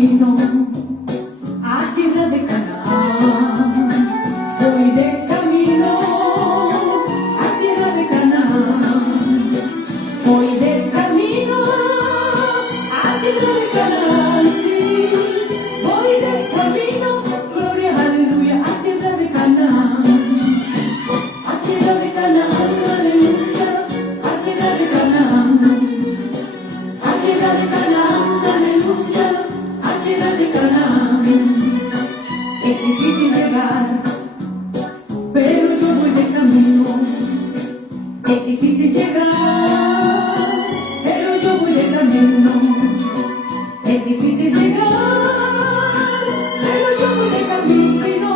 camino a tierra de Canaán. Voy de camino a tierra de Canaán. Voy de camino a tierra de Canaán, sí. Voy de camino, gloria, aleluya, a tierra de Canaán. A tierra de Canaán, aleluya, a tierra de Canaán. A tierra de Canaán, aleluya, a tierra de Canaán. Es difícil llegar, pero yo voy de camino. Es difícil llegar, pero yo voy de camino. Es difícil llegar, pero yo voy de camino.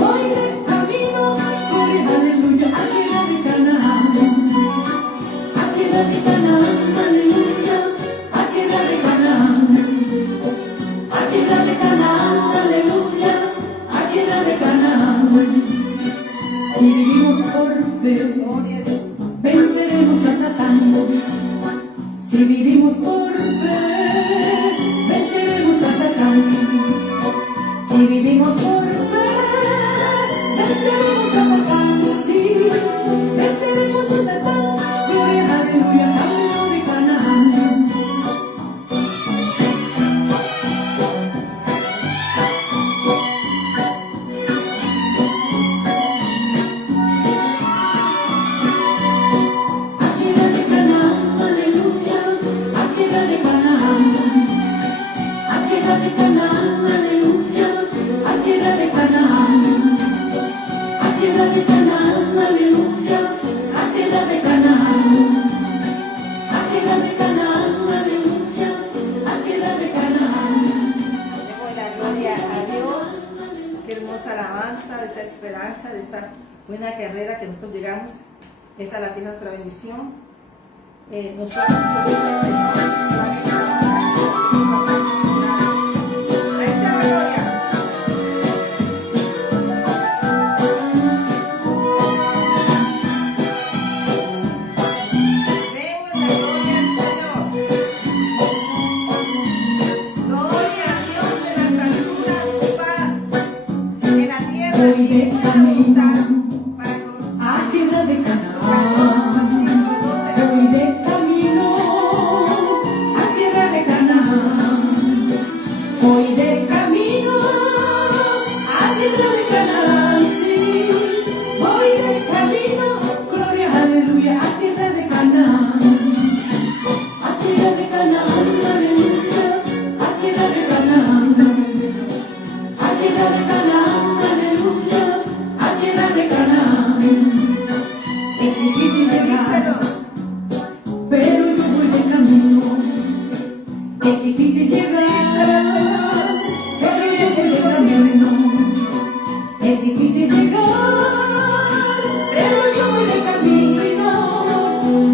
Voy de camino, gloria, aleluya, a tierra de Canaán. A tierra de Canaán, aleluya, a tierra de Canaán. A tierra de Canaán, aleluya, a tierra de Canaán. Si vivimos por fe, venceremos a Satán. Si vivimos por fe, venceremos a Satán. Si vivimos por fe, venceremos a Satán. Sí, venceremos a Satán. Gloria, aleluya, camino de Canaán. A tierra de Canaán, aleluya, a tierra de Canaán. A tierra de Canaán, aleluya, a tierra de Canaán. A tierra de Canaán, aleluya, a tierra de Canaán. A tierra de Canaán, aleluya, a tierra de Canaán. Demos la gloria a Dios. Qué hermosa alabanza de esa esperanza, de esta buena carrera que nosotros llegamos. Esa la tiene nuestra bendición. Nosotros podemos al Señor. Esa gloria. Demos la gloria al Señor. Gloria a Dios en las alturas, paz en la tierra. Voy de camino Para conocer. a tierra de Canaán. Voy de camino a tierra de Canaán. Voy de camino a tierra de Canaán, sí. Voy de camino, gloria, aleluya, a tierra de Canaán. A tierra de Canaán, aleluya, a tierra de Canaán. A tierra de Canaán, aleluya, a tierra de Canaán. Es difícil llegar, pero yo voy de camino. Es difícil llegar, pero yo voy de camino. Es difícil llegar, pero yo voy de camino.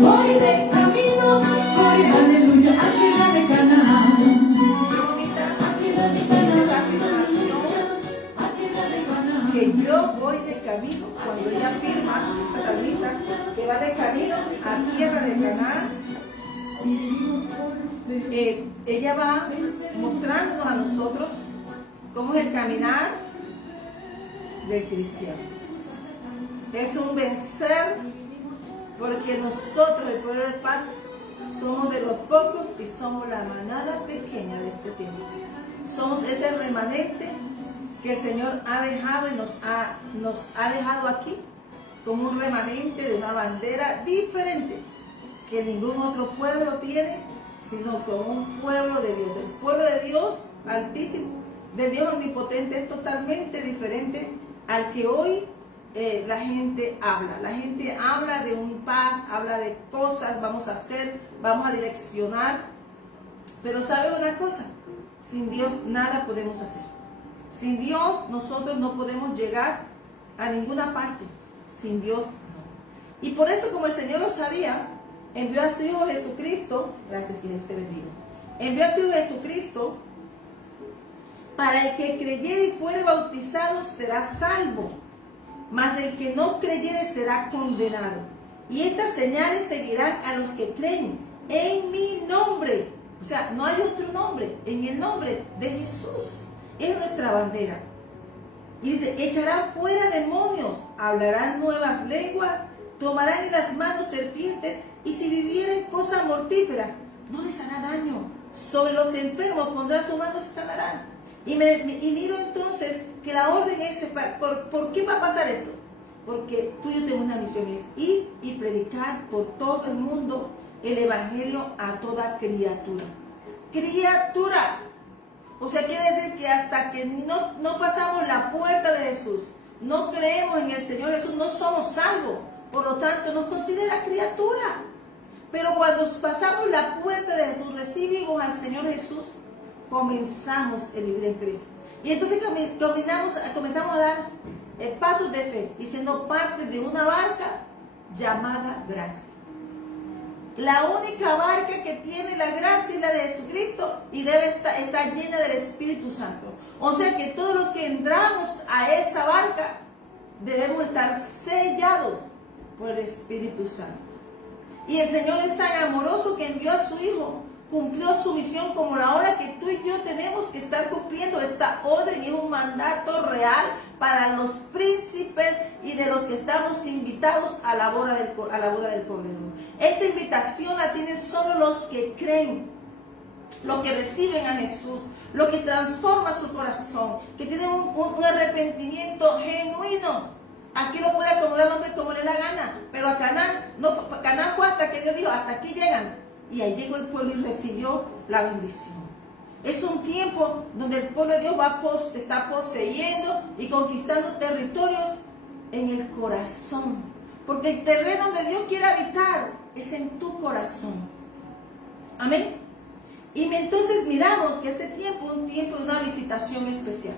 Voy de camino, gloria, aleluya, a tierra de Canaán. Qué bonita A tierra de es Canaán, la afirmación a tierra de Canaán. que yo voy de camino, cuando ella afirma, esa salmista, que va de camino a tierra de Canaán. Si vivimos por fe, Ella va mostrándonos a nosotros cómo es el caminar del cristiano. Es un vencer, porque nosotros, el pueblo de paz, somos de los pocos y somos la manada pequeña de este tiempo. Somos ese remanente que el Señor ha dejado y nos ha dejado aquí como un remanente de una bandera diferente que ningún otro pueblo tiene, sino como un pueblo de Dios. El pueblo de Dios altísimo, de Dios omnipotente, es totalmente diferente al que hoy la gente habla. La gente habla de un paz, habla de cosas, vamos a hacer, vamos a direccionar. Pero ¿sabe una cosa? Sin Dios nada podemos hacer. Sin Dios nosotros no podemos llegar a ninguna parte. Sin Dios no. Y por eso, como el Señor lo sabía, envió a su Hijo Jesucristo. Gracias, Dios te bendiga. Envió a su Hijo Jesucristo para el que creyere y fuere bautizado será salvo, mas el que no creyere será condenado. Y estas señales seguirán a los que creen en mi nombre. O sea, no hay otro nombre. En el nombre de Jesús es nuestra bandera. Y dice, echarán fuera demonios, hablarán nuevas lenguas, tomarán en las manos serpientes, y si vivieren cosa mortífera, no les hará daño. Sobre los enfermos pondrán sus manos y sanarán. Y miro entonces que la orden es, ¿por qué va a pasar esto? Porque tú y yo tenemos una misión, es ir y predicar por todo el mundo el evangelio a toda criatura. Criatura. O sea, quiere decir que hasta que no pasamos la puerta de Jesús, no creemos en el Señor Jesús, no somos salvos. Por lo tanto, nos considera criatura. Pero cuando pasamos la puerta de Jesús, recibimos al Señor Jesús, comenzamos el vivir en Cristo. Y entonces comenzamos a dar pasos de fe y siendo parte de una barca llamada gracia. La única barca que tiene la gracia es la de Jesucristo y debe estar llena del Espíritu Santo. O sea que todos los que entramos a esa barca debemos estar sellados por el Espíritu Santo. Y el Señor es tan amoroso que envió a su Hijo, cumplió su misión como la hora que tú y yo tenemos que estar cumpliendo esta orden. Es un mandato real para los príncipes y de los que estamos invitados a la boda del Cordero. Esta invitación la tienen solo los que creen, los que reciben a Jesús, los que transforma su corazón, que tienen un arrepentimiento genuino. Aquí lo puede acomodar el hombre como le da gana, pero a Canaán fue hasta que Dios dijo, hasta aquí llegan. Y ahí llegó el pueblo y recibió la bendición. Es un tiempo donde el pueblo de Dios está poseyendo y conquistando territorios en el corazón. Porque el terreno donde Dios quiere habitar es en tu corazón. Amén. Y entonces miramos que este tiempo es un tiempo de una visitación especial.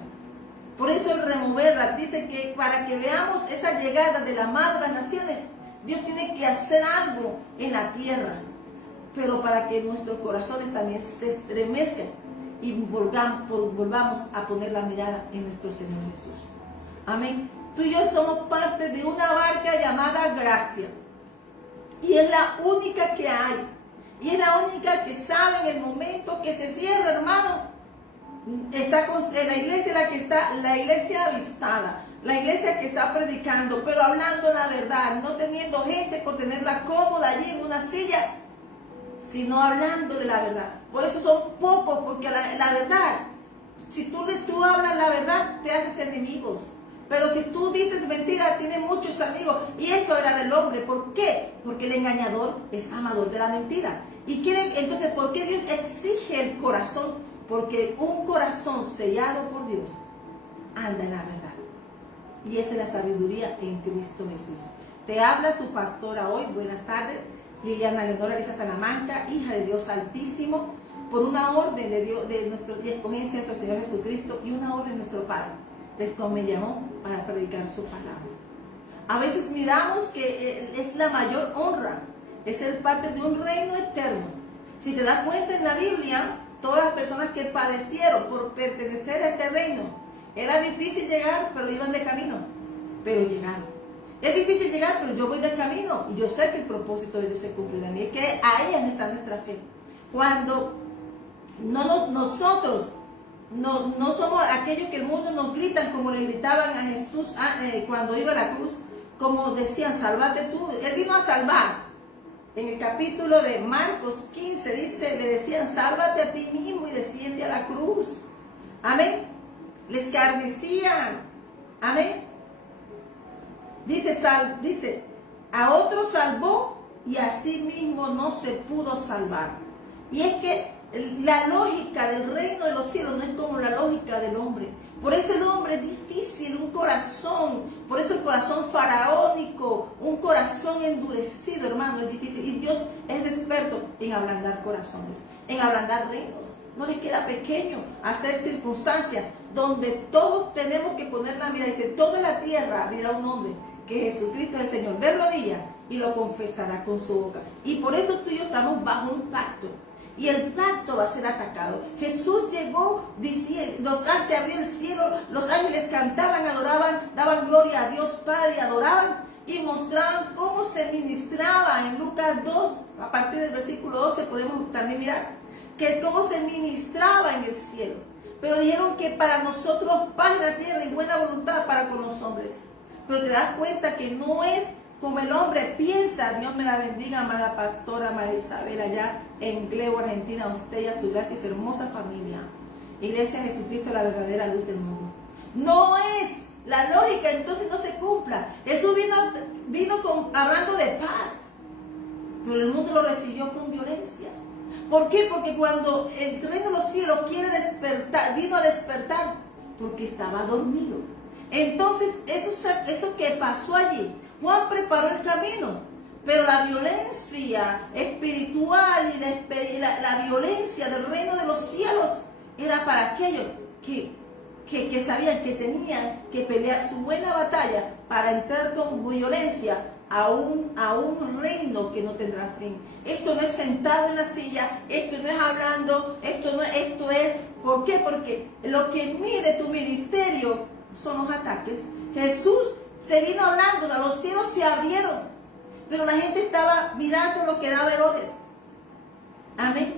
Por eso el removerla dice que para que veamos esa llegada de la mano de las naciones, Dios tiene que hacer algo en la tierra. Pero para que nuestros corazones también se estremezcan y volvamos a poner la mirada en nuestro Señor Jesús. Amén. Tú y yo somos parte de una barca llamada gracia. Y es la única que hay. Y es la única que sabe en el momento que se cierra, hermano. Está en la iglesia la iglesia avistada, la iglesia que está predicando, pero hablando la verdad, no teniendo gente por tenerla cómoda allí en una silla, sino hablándole la verdad. Por eso son pocos, porque la verdad, si tú hablas la verdad, te haces enemigos. Pero si tú dices mentira, tienes muchos amigos. Y eso era del hombre. ¿Por qué? Porque el engañador es amador de la mentira. Entonces, ¿por qué Dios exige el corazón? Porque un corazón sellado por Dios anda en la verdad. Y esa es la sabiduría en Cristo Jesús. Te habla tu pastora hoy. Buenas tardes. Liliana Leonora Ariza Salamanca, hija de Dios Altísimo, por una orden de Dios, de escogencia de nuestro Señor Jesucristo y una orden de nuestro Padre, del cual me llamó para predicar su palabra. A veces miramos que es la mayor honra, es ser parte de un reino eterno. Si te das cuenta en la Biblia, todas las personas que padecieron por pertenecer a este reino, era difícil llegar, pero iban de camino, pero llegaron. Es difícil llegar, pero yo voy del camino y yo sé que el propósito de Dios se cumplirá. Y es que ahí está nuestra fe. Cuando nosotros no somos aquellos que el mundo nos gritan como le gritaban a Jesús cuando iba a la cruz, como decían, sálvate tú. Él vino a salvar. En el capítulo de Marcos 15 dice, le decían, sálvate a ti mismo y desciende a la cruz. Amén. Les escarnecían. Amén. Dice, a otro salvó y a sí mismo no se pudo salvar. Y es que la lógica del reino de los cielos no es como la lógica del hombre. Por eso el hombre es difícil, un corazón, por eso el corazón faraónico, un corazón endurecido, hermano, es difícil. Y Dios es experto en ablandar corazones, en ablandar reinos. No le queda pequeño hacer circunstancias donde todos tenemos que poner la mirada. Dice, toda la tierra dirá un hombre que Jesucristo es el Señor, de rodillas, y lo confesará con su boca. Y por eso tú y yo estamos bajo un pacto. Y el pacto va a ser atacado. Jesús llegó diciendo, se abrió el cielo, los ángeles cantaban, adoraban, daban gloria a Dios Padre, adoraban y mostraban cómo se ministraba. En Lucas 2, a partir del versículo 12, podemos también mirar que cómo se ministraba en el cielo. Pero dijeron que para nosotros paz en la tierra y buena voluntad para con los hombres. Pero te das cuenta que no es como el hombre piensa. Dios me la bendiga, amada pastora María Isabel, allá en Gleu, Argentina, a usted y a su gracia y su hermosa familia. Iglesia de Jesucristo, la verdadera luz del mundo. No es la lógica, entonces no se cumpla. Jesús vino hablando de paz, pero el mundo lo recibió con violencia. ¿Por qué? Porque cuando el reino de los cielos quiere despertar, vino a despertar porque estaba dormido. Entonces, eso que pasó allí, Juan preparó el camino, pero la violencia espiritual y la violencia del reino de los cielos era para aquellos que sabían que tenían que pelear su buena batalla para entrar con violencia a un reino que no tendrá fin. Esto no es sentado en la silla, esto no es hablando, esto es, ¿por qué? Porque lo que mide tu ministerio son los ataques. Jesús se vino hablando, los cielos se abrieron, pero la gente estaba mirando lo que daba Herodes. Amén.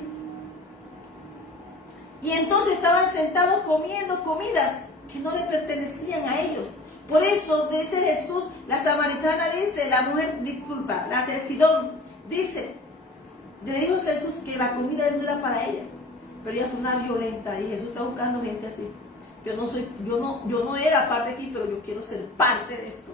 Y entonces estaban sentados comiendo comidas que no le pertenecían a ellos. Por eso dice Jesús, la samaritana dice, la de Sidón, dice, le dijo Jesús que la comida no era para ella, pero ella fue una violenta y Jesús está buscando gente así. Yo no era parte aquí, pero yo quiero ser parte de esto.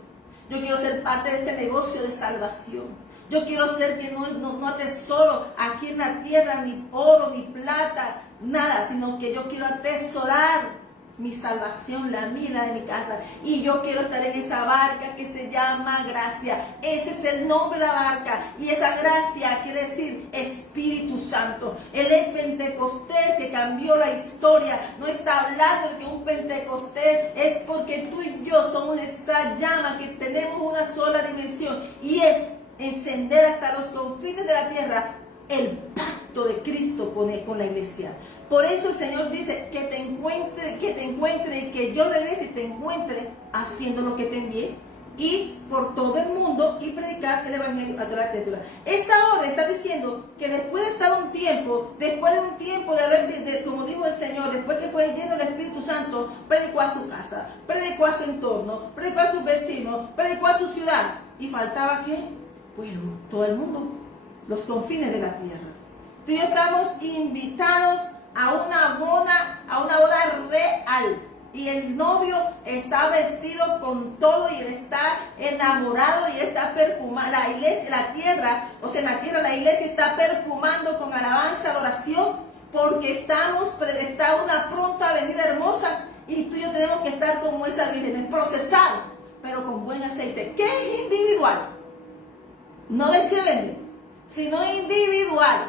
Yo quiero ser parte de este negocio de salvación. Yo quiero ser que no atesoro aquí en la tierra ni oro, ni plata, nada, sino que yo quiero atesorar mi salvación, la mía y la de mi casa. Y yo quiero estar en esa barca que se llama gracia. Ese es el nombre de la barca. Y esa gracia quiere decir Espíritu Santo. El Pentecostés que cambió la historia. No está hablando de que un Pentecostés es porque tú y yo somos esa llama que tenemos una sola dimensión. Y es encender hasta los confines de la tierra el pacto de Cristo con la iglesia. Por eso el Señor dice que te encuentre y que yo regrese y te encuentre haciendo lo que te envié, y por todo el mundo y predicar el evangelio a toda la criatura. Esta hora está diciendo que después de estar un tiempo, como dijo el Señor, después que fue lleno del Espíritu Santo, predicó a su casa, predicó a su entorno, predicó a sus vecinos, predicó a su ciudad. ¿Y faltaba qué? Bueno, todo el mundo, los confines de la tierra. Tú y yo estamos invitados a una boda real. Y el novio está vestido con todo y él está enamorado y él está perfumado. La iglesia, la tierra, la iglesia está perfumando con alabanza, adoración, porque está una pronta venida hermosa, y tú y yo tenemos que estar como esa virgen, procesado, pero con buen aceite, que es individual, no del que vende, sino individual.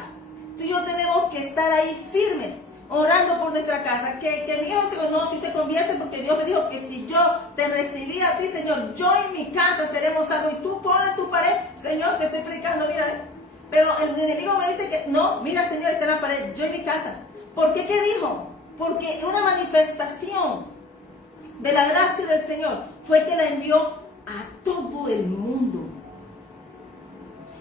Tú y yo tenemos que estar ahí firmes, orando por nuestra casa, que mi hijo si se convierte, porque Dios me dijo que si yo te recibí a ti, Señor, yo y mi casa seremos salvos. Y tú pones tu pared, Señor, te estoy predicando, mira. Pero el enemigo me dice que no, mira, Señor, está en la pared, yo y mi casa. ¿Por qué? ¿Qué dijo? Porque una manifestación de la gracia del Señor fue que la envió a todo el mundo.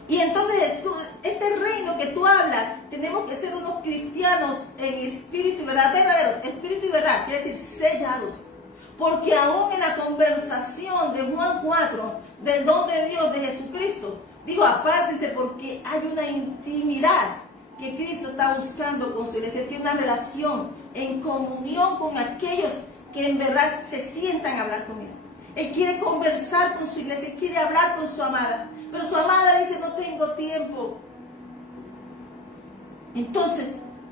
Y entonces Jesús, este reino que tú hablas, tenemos que ser unos cristianos en espíritu y verdad, verdaderos, espíritu y verdad, quiere decir sellados. Porque aún en la conversación de Juan 4, del don de Dios, de Jesucristo, dijo, apártense porque hay una intimidad que Cristo está buscando con su iglesia. Tiene una relación en comunión con aquellos que en verdad se sientan a hablar con Él. Él quiere conversar con su iglesia, quiere hablar con su amada. Pero su amada dice, no tengo tiempo. Entonces,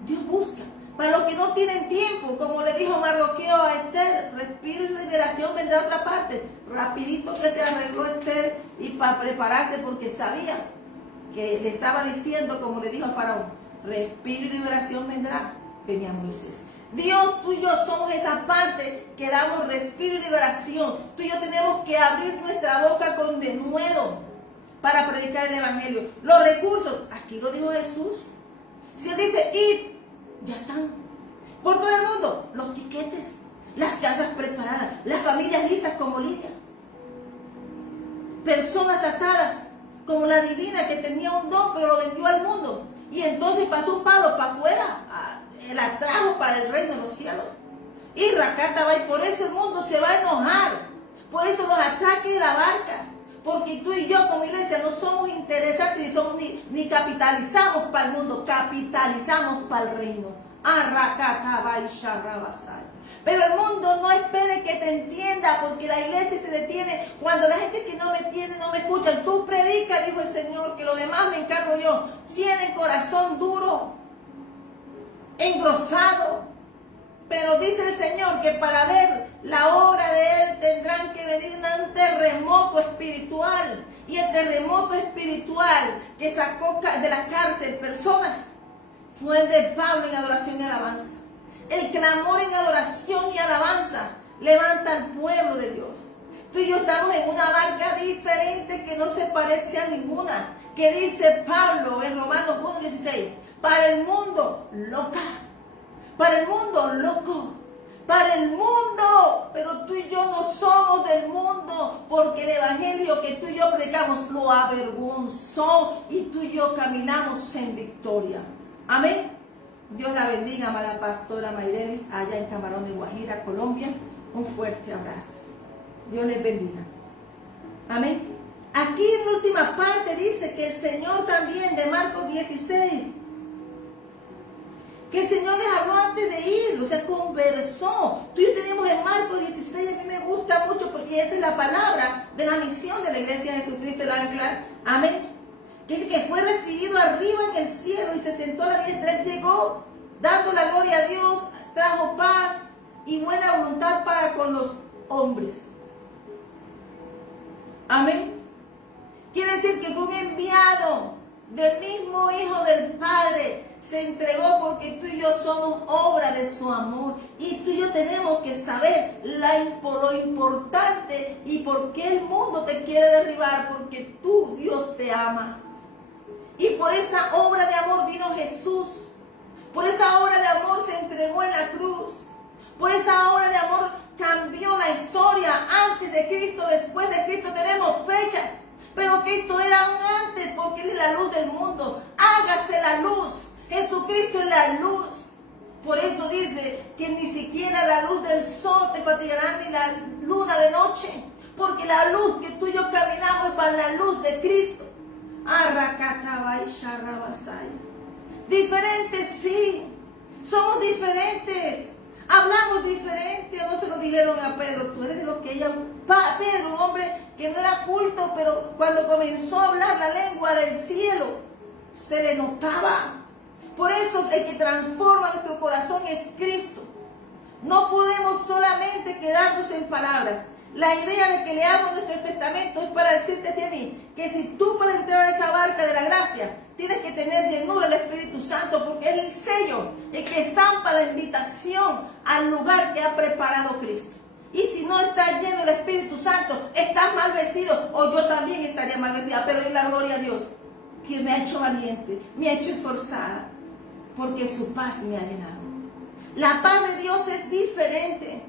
Dios busca. Para los que no tienen tiempo, como le dijo Mardoqueo a Esther, respiro y liberación vendrá a otra parte. Rapidito que se arregló Esther y para prepararse, porque sabía que le estaba diciendo, como le dijo a Faraón, respiro y liberación vendrá. Venía Moisés. Dios, tú y yo somos esa parte que damos respiro y liberación. Tú y yo tenemos que abrir nuestra boca con denuedo para predicar el evangelio. Los recursos, aquí lo dijo Jesús. Si Él dice, id, ya están. Por todo el mundo, los tiquetes, las casas preparadas, las familias listas como Lidia. Personas atadas, como la divina que tenía un don, pero lo vendió al mundo. Y entonces pasó Pablo para afuera, la trajo para el reino de los cielos. Y Racata va, y por eso el mundo se va a enojar. Por eso los ataques de la barca. Porque tú y yo como iglesia no somos interesantes ni somos ni capitalizamos para el mundo, capitalizamos para el reino. Pero el mundo no espere que te entienda, porque la iglesia se detiene cuando la gente que no me entiende, no me escucha. Tú predica, dijo el Señor, que lo demás me encargo yo. Tienen corazón duro, engrosado. Pero dice el Señor que para ver la obra de Él tendrán que venir un terremoto espiritual. Y el terremoto espiritual que sacó de la cárcel personas fue el de Pablo en adoración y alabanza. El clamor en adoración y alabanza levanta al pueblo de Dios. Tú y yo estamos en una barca diferente que no se parece a ninguna. Que dice Pablo en Romanos 1:16, para el mundo loca. Para el mundo, loco, para el mundo, pero tú y yo no somos del mundo, porque el evangelio que tú y yo predicamos lo avergonzó y tú y yo caminamos en victoria. Amén. Dios la bendiga, amada pastora Mayrelis, allá en Camarón de Guajira, Colombia. Un fuerte abrazo. Dios les bendiga. Amén. Aquí en la última parte dice que el Señor también, de Marcos 16, que el Señor les habló antes de ir, o sea, conversó. Tú y yo tenemos en Marcos 16, a mí me gusta mucho porque esa es la palabra de la misión de la Iglesia de Jesucristo, el ancla. Amén. Que dice que fue recibido arriba en el cielo y se sentó a la diestra. Él llegó dando la gloria a Dios, trajo paz y buena voluntad para con los hombres. Amén. Quiere decir que fue un enviado del mismo Hijo del Padre. Se entregó porque tú y yo somos obra de su amor. Y tú y yo tenemos que saber lo importante y por qué el mundo te quiere derribar. Porque tú, Dios, te ama. Y por esa obra de amor vino Jesús. Por esa obra de amor se entregó en la cruz. Por esa obra de amor cambió la historia. Antes de Cristo, después de Cristo tenemos fechas. Pero Cristo era aún antes porque Él es la luz del mundo. Hágase la luz. Jesucristo es la luz. Por eso dice que ni siquiera la luz del sol te fatigará ni la luna de noche. Porque la luz que tú y yo caminamos es para la luz de Cristo. Diferentes, sí. Somos diferentes. Hablamos diferente. No se lo dijeron a Pedro. Tú eres de lo que ella... Pedro, un hombre que no era culto, pero cuando comenzó a hablar la lengua del cielo, se le notaba. Por eso el que transforma nuestro corazón es Cristo. No podemos solamente quedarnos en palabras. La idea de que leamos nuestro testamento es para decirte a ti a mí que si tú para entrar a esa barca de la gracia tienes que tener llenura del Espíritu Santo, porque es el sello, el que estampa la invitación al lugar que ha preparado Cristo. Y si no estás lleno del Espíritu Santo, estás mal vestido, o yo también estaría mal vestida, pero doy la gloria a Dios, que me ha hecho valiente, me ha hecho esforzada, porque su paz me ha llenado. La paz de Dios es diferente.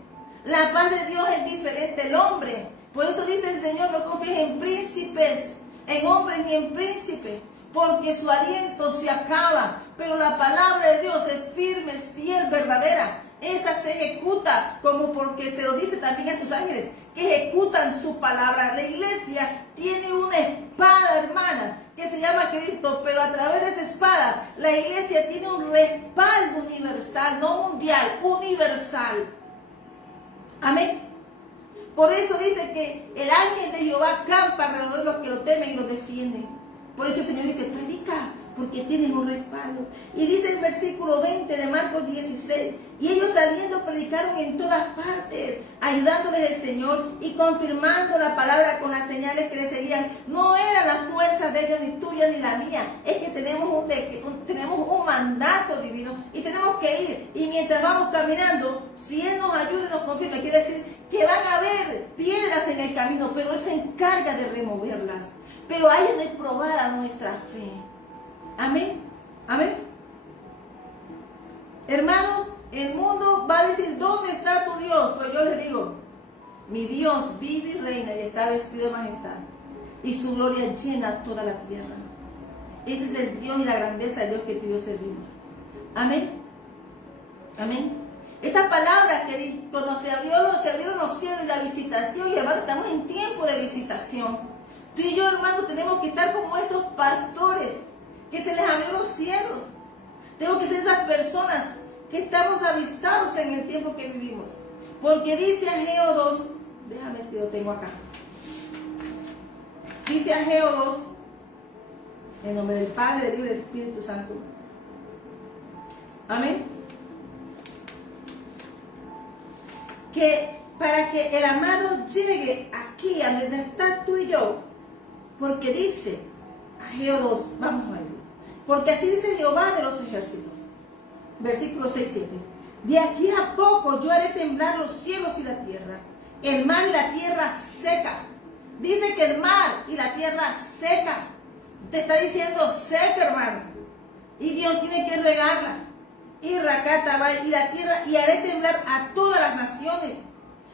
La paz de Dios es diferente. El hombre, por eso dice el Señor, no confíes en príncipes, en hombres ni en príncipes, porque su aliento se acaba. Pero la palabra de Dios es firme, es fiel, verdadera. Esa se ejecuta, como porque te lo dice también a sus ángeles, que ejecutan su palabra. La iglesia tiene una espada, hermana, que se llama Cristo, pero a través de esa espada, la iglesia tiene un respaldo universal, no mundial, universal. Amén. Por eso dice que el ángel de Jehová campa alrededor de los que lo temen y los defienden. Por eso el Señor dice, predica, porque tienes un respaldo. Y dice el versículo 20 de Marcos 16, y ellos saliendo predicaron en todas partes, ayudándoles el Señor y confirmando la palabra con las señales que les seguían. No era la fuerza de ellos, ni tuya, ni la mía. Es que tenemos un mandato divino y tenemos que ir. Y mientras vamos caminando, si Él nos ayuda y nos confirma, quiere decir que van a haber piedras en el camino, pero Él se encarga de removerlas. Pero ahí es probada nuestra fe. Amén. Amén. Hermanos, el mundo va a decir, ¿dónde está tu Dios? Pues yo les digo, mi Dios vive y reina y está vestido de majestad. Y su gloria llena toda la tierra. Ese es el Dios y la grandeza de Dios que tú y yo servimos. Amén. Amén. Esta palabra que cuando se abrieron los cielos y la visitación, y hermano, estamos en tiempo de visitación. Tú y yo, hermano, tenemos que estar como esos pastores que se les abrieron los cielos. Tenemos que ser esas personas que estamos avistados en el tiempo que vivimos. Porque dice Ageo 2, déjame ver si lo tengo acá. Dice Ageo 2, en nombre del Padre, del Hijo y del Espíritu Santo. Amén. Que para que el amado llegue aquí a donde está tú y yo, porque dice Ageo 2, vamos a verlo. Porque así dice Jehová de los ejércitos. Versículo 6 y 7. De aquí a poco yo haré temblar los cielos y la tierra, el mar y la tierra seca. Dice que el mar y la tierra seca. Te está diciendo seca, hermano. Y Dios tiene que regarla. Y Rakata va y la tierra, y haré temblar a todas las naciones.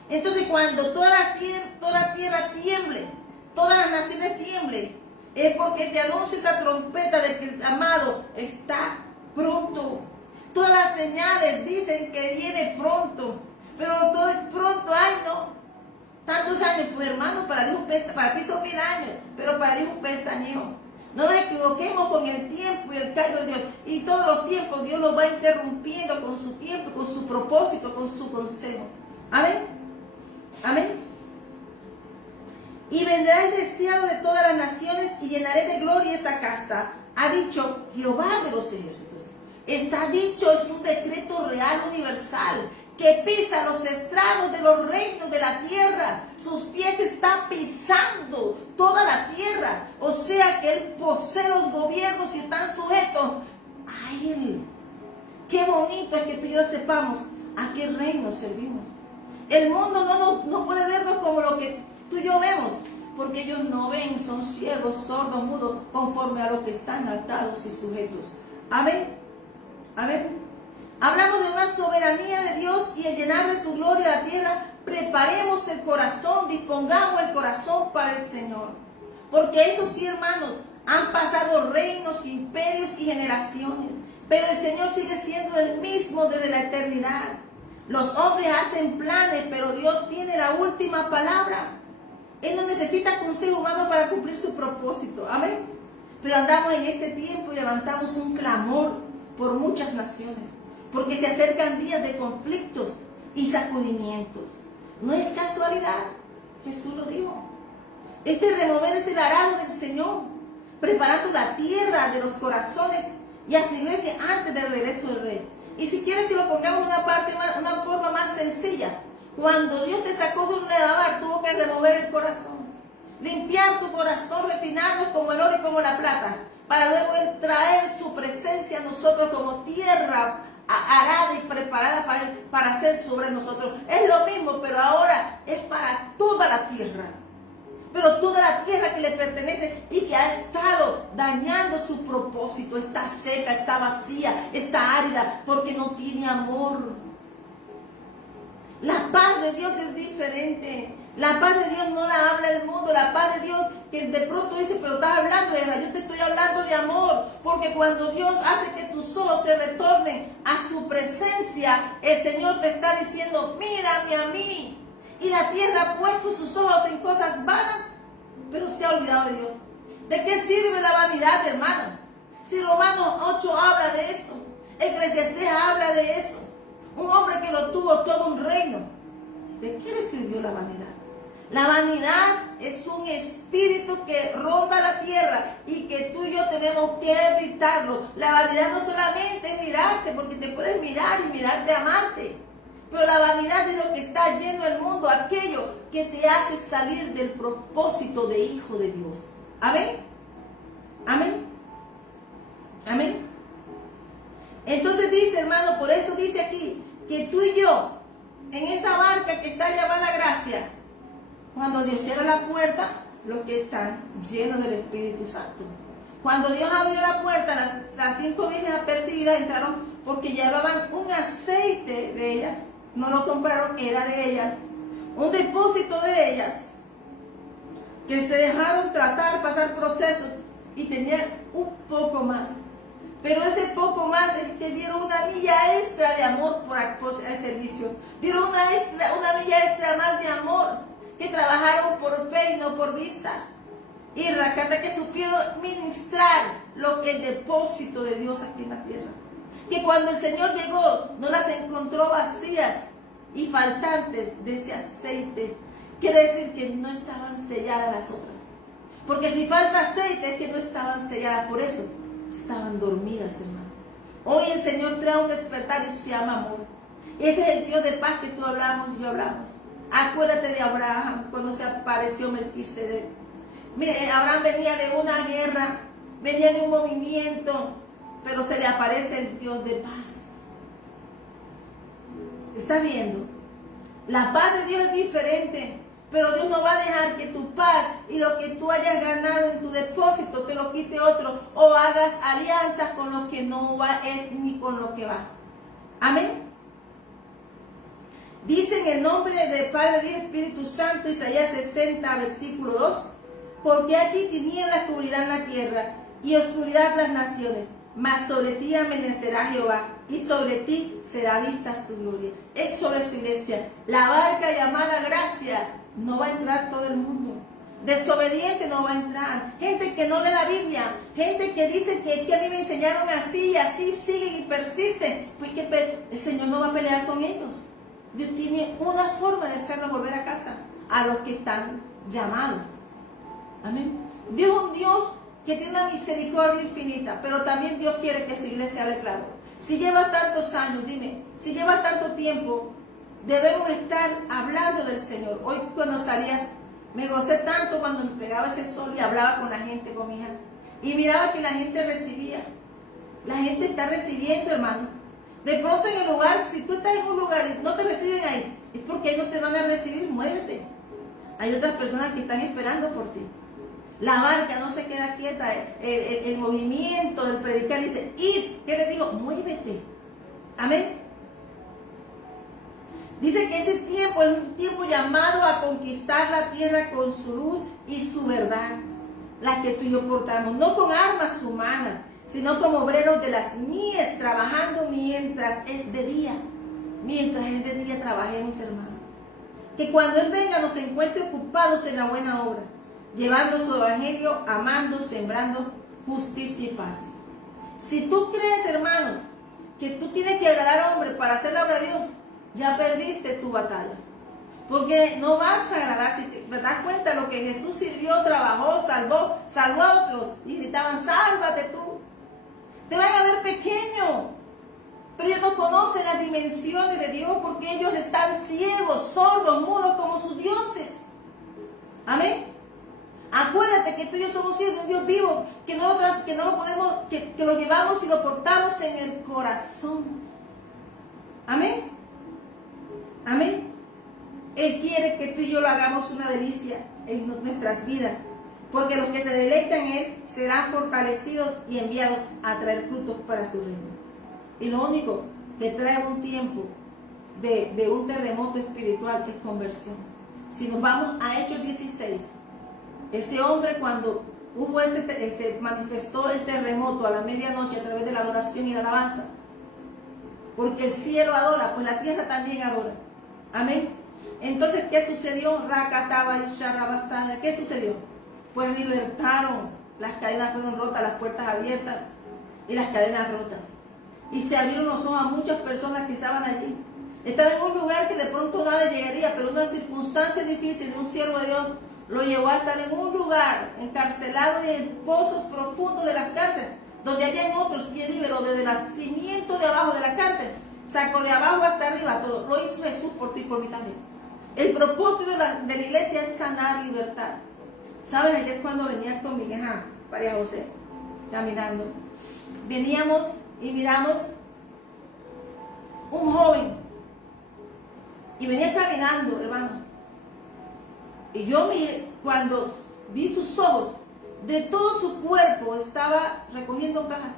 Entonces cuando toda la tierra tiemble, todas las naciones tiemblen, es porque se anuncia esa trompeta de que el amado está pronto. Todas las señales dicen que viene pronto, pero todo es pronto. Ay, no, tantos años, pues hermano, para ti son 1000 años, pero para Dios un pestañeo. No nos equivoquemos con el tiempo y el cairo de Dios. Y todos los tiempos Dios los va interrumpiendo con su tiempo, con su propósito, con su consejo. Amén. Amén. Y vendrá el deseado de todas las naciones y llenaré de gloria esta casa. Ha dicho Jehová de los ejércitos. Está dicho, es un decreto real universal que pisa los estragos de los reinos de la tierra. Sus pies están pisando toda la tierra. O sea que Él posee los gobiernos y están sujetos a Él. Qué bonito es que tú y yo sepamos a qué reino servimos. El mundo no puede vernos como lo que tú y yo vemos, porque ellos no ven, son ciegos, sordos, mudos, conforme a lo que están atados y sujetos. Amén. Amén. Hablamos de una soberanía de Dios y el llenar de su gloria a la tierra. Preparemos el corazón, dispongamos el corazón para el Señor. Porque esos sí, hermanos, han pasado reinos, imperios y generaciones. Pero el Señor sigue siendo el mismo desde la eternidad. Los hombres hacen planes, pero Dios tiene la última palabra. Él no necesita consejo humano para cumplir su propósito. Amén. Pero andamos en este tiempo y levantamos un clamor por muchas naciones, porque se acercan días de conflictos y sacudimientos. No es casualidad, Jesús lo dijo. Este remover es el arado del Señor, preparando la tierra de los corazones y a su iglesia antes del regreso del Rey. Y si quieres que lo pongamos una forma más sencilla, cuando Dios te sacó de un lavar, tuvo que remover el corazón, limpiar tu corazón, refinarnos como el oro y como la plata, para luego Él traer su presencia a nosotros como tierra arada y preparada para hacer sobre nosotros. Es lo mismo, pero ahora es para toda la tierra. Pero toda la tierra que le pertenece y que ha estado dañando su propósito, está seca, está vacía, está árida, porque no tiene amor. La paz de Dios es diferente. La paz de Dios no la habla el mundo. La paz de Dios que de pronto dice, pero estás hablando de guerra. Yo te estoy hablando de amor. Porque cuando Dios hace que tus ojos se retornen a su presencia, el Señor te está diciendo, mírame a mí. Y la tierra ha puesto sus ojos en cosas vanas, pero se ha olvidado de Dios. ¿De qué sirve la vanidad, hermano? Si Romanos 8 habla de eso, Eclesiastés habla de eso. Un hombre que lo tuvo todo un reino. ¿De qué le sirvió la vanidad? La vanidad es un espíritu que ronda la tierra y que tú y yo tenemos que evitarlo. La vanidad no solamente es mirarte, porque te puedes mirar y mirarte a amarte. Pero la vanidad es lo que está lleno el mundo, aquello que te hace salir del propósito de hijo de Dios. Amén. Amén. Amén. Entonces dice, hermano, por eso dice aquí, que tú y yo, en esa barca que está llamada gracia, cuando Dios cierra la puerta, los que están llenos del Espíritu Santo. Cuando Dios abrió la puerta, las 5 virgen apercibidas entraron porque llevaban un aceite de ellas. No lo compraron, era de ellas. Un depósito de ellas, que se dejaron tratar, pasar procesos, y tenían un poco más. Pero ese poco más es que dieron una milla extra de amor por el servicio. Dieron una milla extra más de amor, que trabajaron por fe y no por vista. Y Racata, que supieron ministrar lo que el depósito de Dios aquí en la tierra. Que cuando el Señor llegó, no las encontró vacías y faltantes de ese aceite. Quiere decir que no estaban selladas las otras. Porque si falta aceite es que no estaban selladas, por eso estaban dormidas, hermano. Hoy el Señor trae un despertar y se llama amor. Ese es el Dios de paz que tú hablamos y yo hablamos. Acuérdate de Abraham cuando se apareció Melquisedec. Mire, Abraham venía de una guerra, venía de un movimiento, pero se le aparece el Dios de paz. ¿Está viendo? La paz de Dios es diferente. Pero Dios no va a dejar que tu paz y lo que tú hayas ganado en tu depósito te lo quite otro, o hagas alianzas con lo que no va es ni con lo que va. Amén. Dice en el nombre del Padre, Dios, Espíritu Santo, Isaías 60, versículo 2, porque aquí tinieblas cubrirán la tierra y oscuridad las naciones, mas sobre ti amanecerá Jehová y sobre ti será vista su gloria. Es sobre su iglesia. La barca llamada gracia. No va a entrar todo el mundo. Desobediente no va a entrar. Gente que no lee la Biblia. Gente que dice que a mí me enseñaron así, así siguen y persisten. Pues que el Señor no va a pelear con ellos. Dios tiene una forma de hacerlos volver a casa. A los que están llamados. Amén. Dios es un Dios que tiene una misericordia infinita. Pero también Dios quiere que su iglesia hable claro. Si llevas tantos años, dime. Si llevas tanto tiempo, debemos estar hablando del Señor. Hoy cuando salía, me gocé tanto cuando me pegaba ese sol y hablaba con la gente, con mi hija. Y miraba que la gente recibía. La gente está recibiendo, hermano. De pronto en el lugar, si tú estás en un lugar y no te reciben ahí, es porque ahí no te van a recibir, muévete. Hay otras personas que están esperando por ti. La barca no se queda quieta. El movimiento del predicar dice, id. ¿Qué le digo? Muévete. Amén. Dice que ese tiempo es un tiempo llamado a conquistar la tierra con su luz y su verdad, la que tú y yo portamos, no con armas humanas, sino como obreros de las mies, trabajando mientras es de día. Mientras es de día trabajemos, hermano. Que cuando Él venga nos encuentre ocupados en la buena obra, llevando su evangelio, amando, sembrando justicia y paz. Si tú crees, hermanos, que tú tienes que agradar a hombre para hacer la obra de Dios, ya perdiste tu batalla. Porque no vas a agradar. Si te das cuenta lo que Jesús sirvió, trabajó, salvó a otros. Y gritaban, sálvate tú. Te van a ver pequeño. Pero ellos no conocen las dimensiones de Dios porque ellos están ciegos, sordos, mudos como sus dioses. Amén. Acuérdate que tú y yo somos hijos de un Dios vivo, que no lo podemos, que lo llevamos y lo portamos en el corazón. Amén. Amén. Él quiere que tú y yo lo hagamos una delicia en nuestras vidas, porque los que se deleitan en Él serán fortalecidos y enviados a traer frutos para su reino. Y lo único que trae un tiempo de un terremoto espiritual es conversión. Si nos vamos a Hechos 16, ese hombre cuando se manifestó el terremoto a la medianoche a través de la adoración y la alabanza, porque el cielo adora, pues la tierra también adora. Amén. Entonces, ¿qué sucedió? Rakataba y Sharabasana. ¿Qué sucedió? Pues libertaron, las cadenas fueron rotas, las puertas abiertas y las cadenas rotas. Y se abrieron los ojos a muchas personas que estaban allí. Estaba en un lugar que de pronto nadie llegaría, pero una circunstancia difícil de un siervo de Dios lo llevó a estar en un lugar encarcelado en pozos profundos de las cárceles, donde hayan otros bien liberó desde el cimiento de abajo de la cárcel. Sacó de abajo hasta arriba todo. Lo hizo Jesús por ti y por mí también. El propósito de la iglesia es sanar, libertad. ¿Sabes? Ayer cuando venía con mi hija María José, caminando, veníamos y miramos un joven. Y venía caminando, hermano. Y yo miré, cuando vi sus ojos, de todo su cuerpo estaba recogiendo cajas.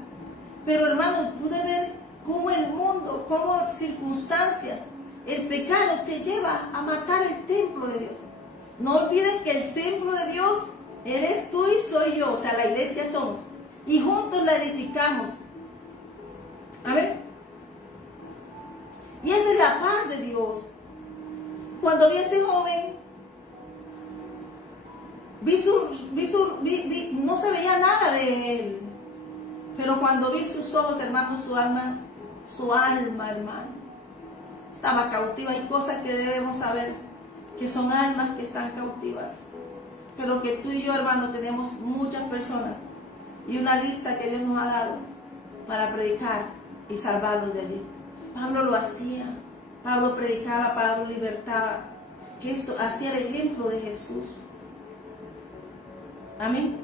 Pero hermano, pude ver cómo el mundo, cómo circunstancias, el pecado te lleva a matar el templo de Dios. No olvides que el templo de Dios eres tú y soy yo, o sea, la iglesia somos. y juntos la edificamos. Amén. Y esa es la paz de Dios. Cuando vi a ese joven, no se veía nada de él. Pero cuando vi sus ojos, hermanos, su alma, hermano, estaba cautiva. Hay cosas que debemos saber, que son almas que están cautivas. Pero que tú y yo, hermano, tenemos muchas personas y una lista que Dios nos ha dado para predicar y salvarlos de allí. Pablo lo hacía. Pablo predicaba, Pablo libertaba. Eso hacía el ejemplo de Jesús. Amén.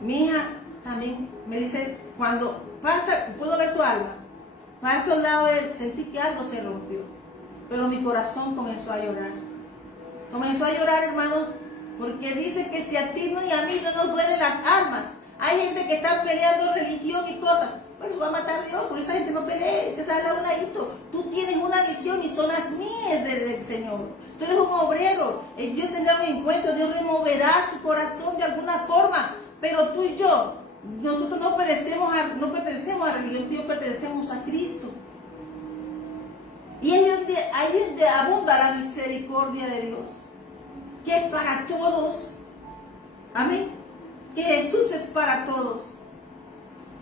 Mi hija también me dice, cuando pasa, puedo ver su alma. Paso al lado de él, sentí que algo se rompió. Pero mi corazón comenzó a llorar. Comenzó a llorar, hermano, porque dice que si a ti y a mí no nos duelen las almas. Hay gente que está peleando religión y cosas. Pues va a matar a Dios, porque esa gente no pelea, se sale a un ladito. Tú tienes una misión y son las mías del Señor. Tú eres un obrero. Dios tendrá un encuentro, Dios removerá su corazón de alguna forma. Pero tú y yo, nosotros no pertenecemos a religión, tú y yo pertenecemos a Cristo. Y ahí es donde abunda la misericordia de Dios, que es para todos. Amén. Que Jesús es para todos.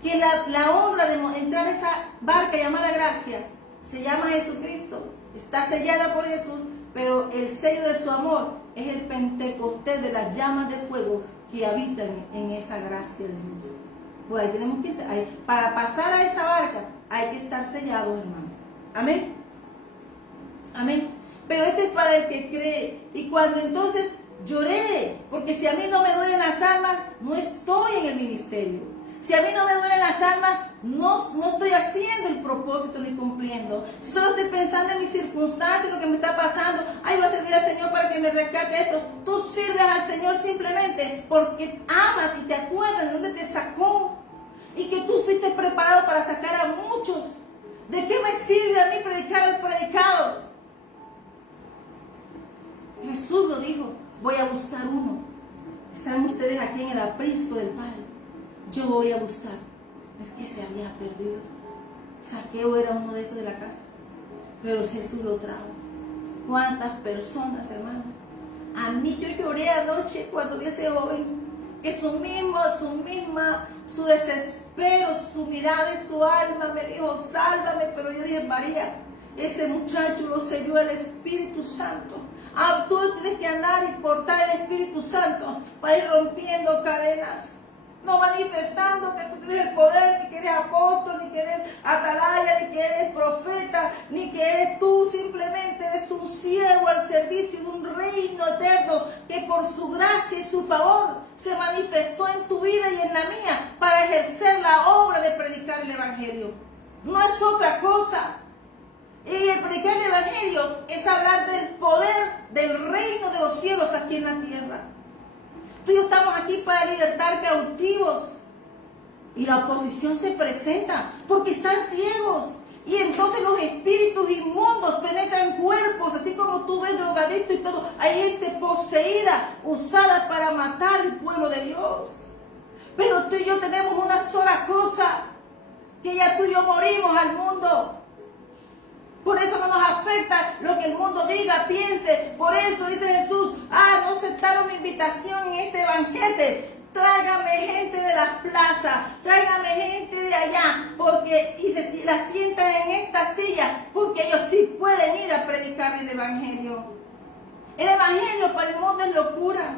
Que la obra de entrar a esa barca llamada gracia se llama Jesucristo. Está sellada por Jesús, pero el sello de su amor es el Pentecostés de las llamas de fuego que habitan en esa gracia de Dios. Por ahí tenemos que estar. Para pasar a esa barca hay que estar sellados, hermano. Amén. Amén. Pero esto es para el que cree. Y cuando entonces lloré, porque si a mí no me duelen las almas, no estoy en el ministerio. Si a mí no me duelen las almas, no estoy haciendo el propósito ni cumpliendo. Si solo estoy pensando en mis circunstancias, lo que me está pasando, ay, voy a servir al Señor para que me rescate esto. Tú sirves al Señor simplemente porque amas y te acuerdas de dónde te sacó y que tú fuiste preparado para sacar a muchos. ¿De qué me sirve a mí predicar el predicado? Jesús lo dijo, voy a buscar uno. Están ustedes aquí en el aprisco del Padre. Yo voy a buscar. Es que se había perdido. Saqueo era uno de esos de la casa. Pero Jesús lo trajo. ¿Cuántas personas, hermano? A mí yo lloré anoche cuando vi a ese joven. Que su desespero, su mirada y su alma me dijo, sálvame. Pero yo dije, María, ese muchacho lo selló el Espíritu Santo. Tú tienes que andar y portar el Espíritu Santo para ir rompiendo cadenas. No manifestando que tú tienes el poder, ni que eres apóstol, ni que eres atalaya, ni que eres profeta, ni que eres tú, simplemente eres un siervo al servicio de un reino eterno que por su gracia y su favor se manifestó en tu vida y en la mía para ejercer la obra de predicar el Evangelio. No es otra cosa. Y el predicar el Evangelio es hablar del poder del reino de los cielos aquí en la tierra. Tú y yo estamos aquí para libertar cautivos. Y la oposición se presenta porque están ciegos. Y entonces los espíritus inmundos penetran cuerpos, así como tú ves drogadicto y todo. Hay gente poseída, usada para matar al pueblo de Dios. Pero tú y yo tenemos una sola cosa, que ya tú y yo morimos al mundo. Por eso no nos afecta lo que el mundo diga, piense. Por eso dice Jesús, no aceptaron mi invitación en este banquete. Tráigame gente de las plazas, tráigame gente de allá, y se la sientan en esta silla, porque ellos sí pueden ir a predicar el Evangelio. El Evangelio para el mundo es locura.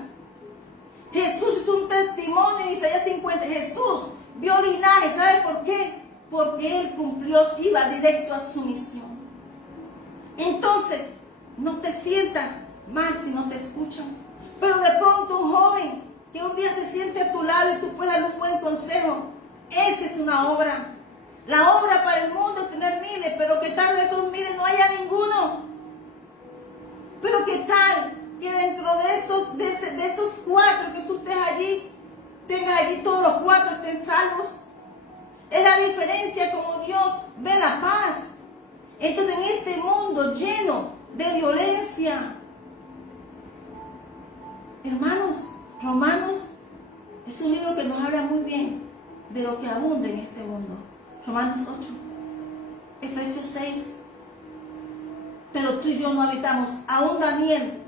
Jesús es un testimonio en Isaías 50. Jesús vio linaje, ¿sabe por qué? Porque Él cumplió, iba directo a su misión. Entonces, no te sientas mal si no te escuchan. Pero de pronto un joven que un día se siente a tu lado y tú puedes darle un buen consejo. Esa es una obra. La obra para el mundo es tener miles, pero que tal de esos miles no haya ninguno. Pero qué tal que dentro de esos 4 que tú estés allí, tengas allí todos los 4 estén salvos. Es la diferencia como Dios ve la paz. Entonces en este mundo lleno de violencia, hermanos, Romanos es un libro que nos habla muy bien de lo que abunda en este mundo. Romanos 8, Efesios 6. Pero tú y yo no habitamos. Aún Daniel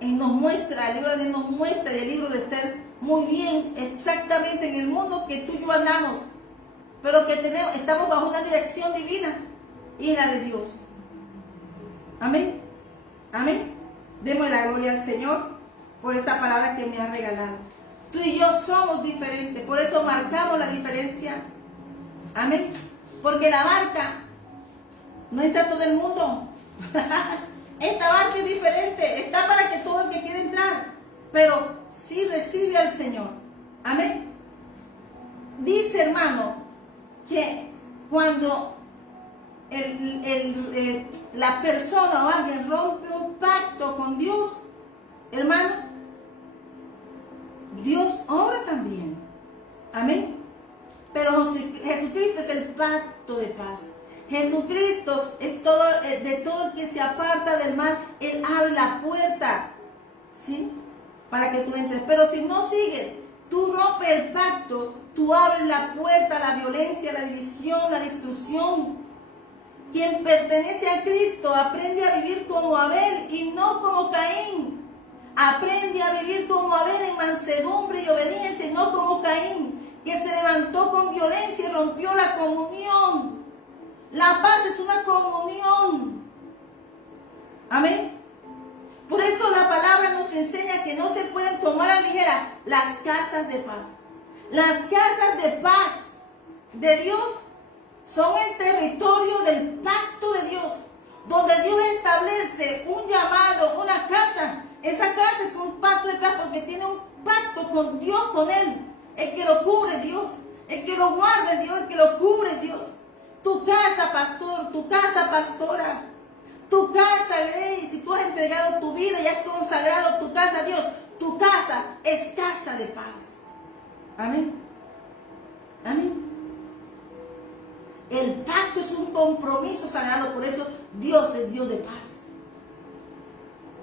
nos muestra, el libro de Daniel nos muestra, y el libro de Esther, muy bien, exactamente en el mundo que tú y yo andamos, pero que estamos bajo una dirección divina, y es la de Dios. Amén. Amén. Demos la gloria al Señor por esta palabra que me ha regalado. Tú y yo somos diferentes, por eso marcamos la diferencia. Amén. Porque la barca no está todo el mundo. Esta barca es diferente, está para que todo el que quiera entrar, pero sí recibe al Señor. Amén. Dice, hermano, que cuando la persona o alguien rompe un pacto con Dios, hermano, Dios obra también. Amén. Pero Jesucristo es el pacto de paz. Jesucristo es todo, de todo el que se aparta del mal. Él abre la puerta, ¿sí?, para que tú entres. Pero si no sigues, tú rompes el pacto, tú abres la puerta a la violencia, a la división, a la destrucción. Quien pertenece a Cristo aprende a vivir como Abel y no como Caín. Aprende a vivir como Abel en mansedumbre y obediencia y no como Caín, que se levantó con violencia y rompió la comunión. La paz es una comunión. Amén. Por eso la palabra nos enseña que no se pueden tomar a ligera las casas de paz. Las casas de paz de Dios son el territorio del pacto de Dios, donde Dios establece un llamado, una casa. Esa casa es un pacto de paz porque tiene un pacto con Dios, con Él. El que lo cubre es Dios, el que lo guarda es Dios, el que lo cubre es Dios. Tu casa, pastor, tu casa, pastora, tu casa, si tú has entregado tu vida y has consagrado tu casa a Dios, tu casa es casa de paz. Amén. Amén. El pacto es un compromiso sagrado, por eso Dios es Dios de paz.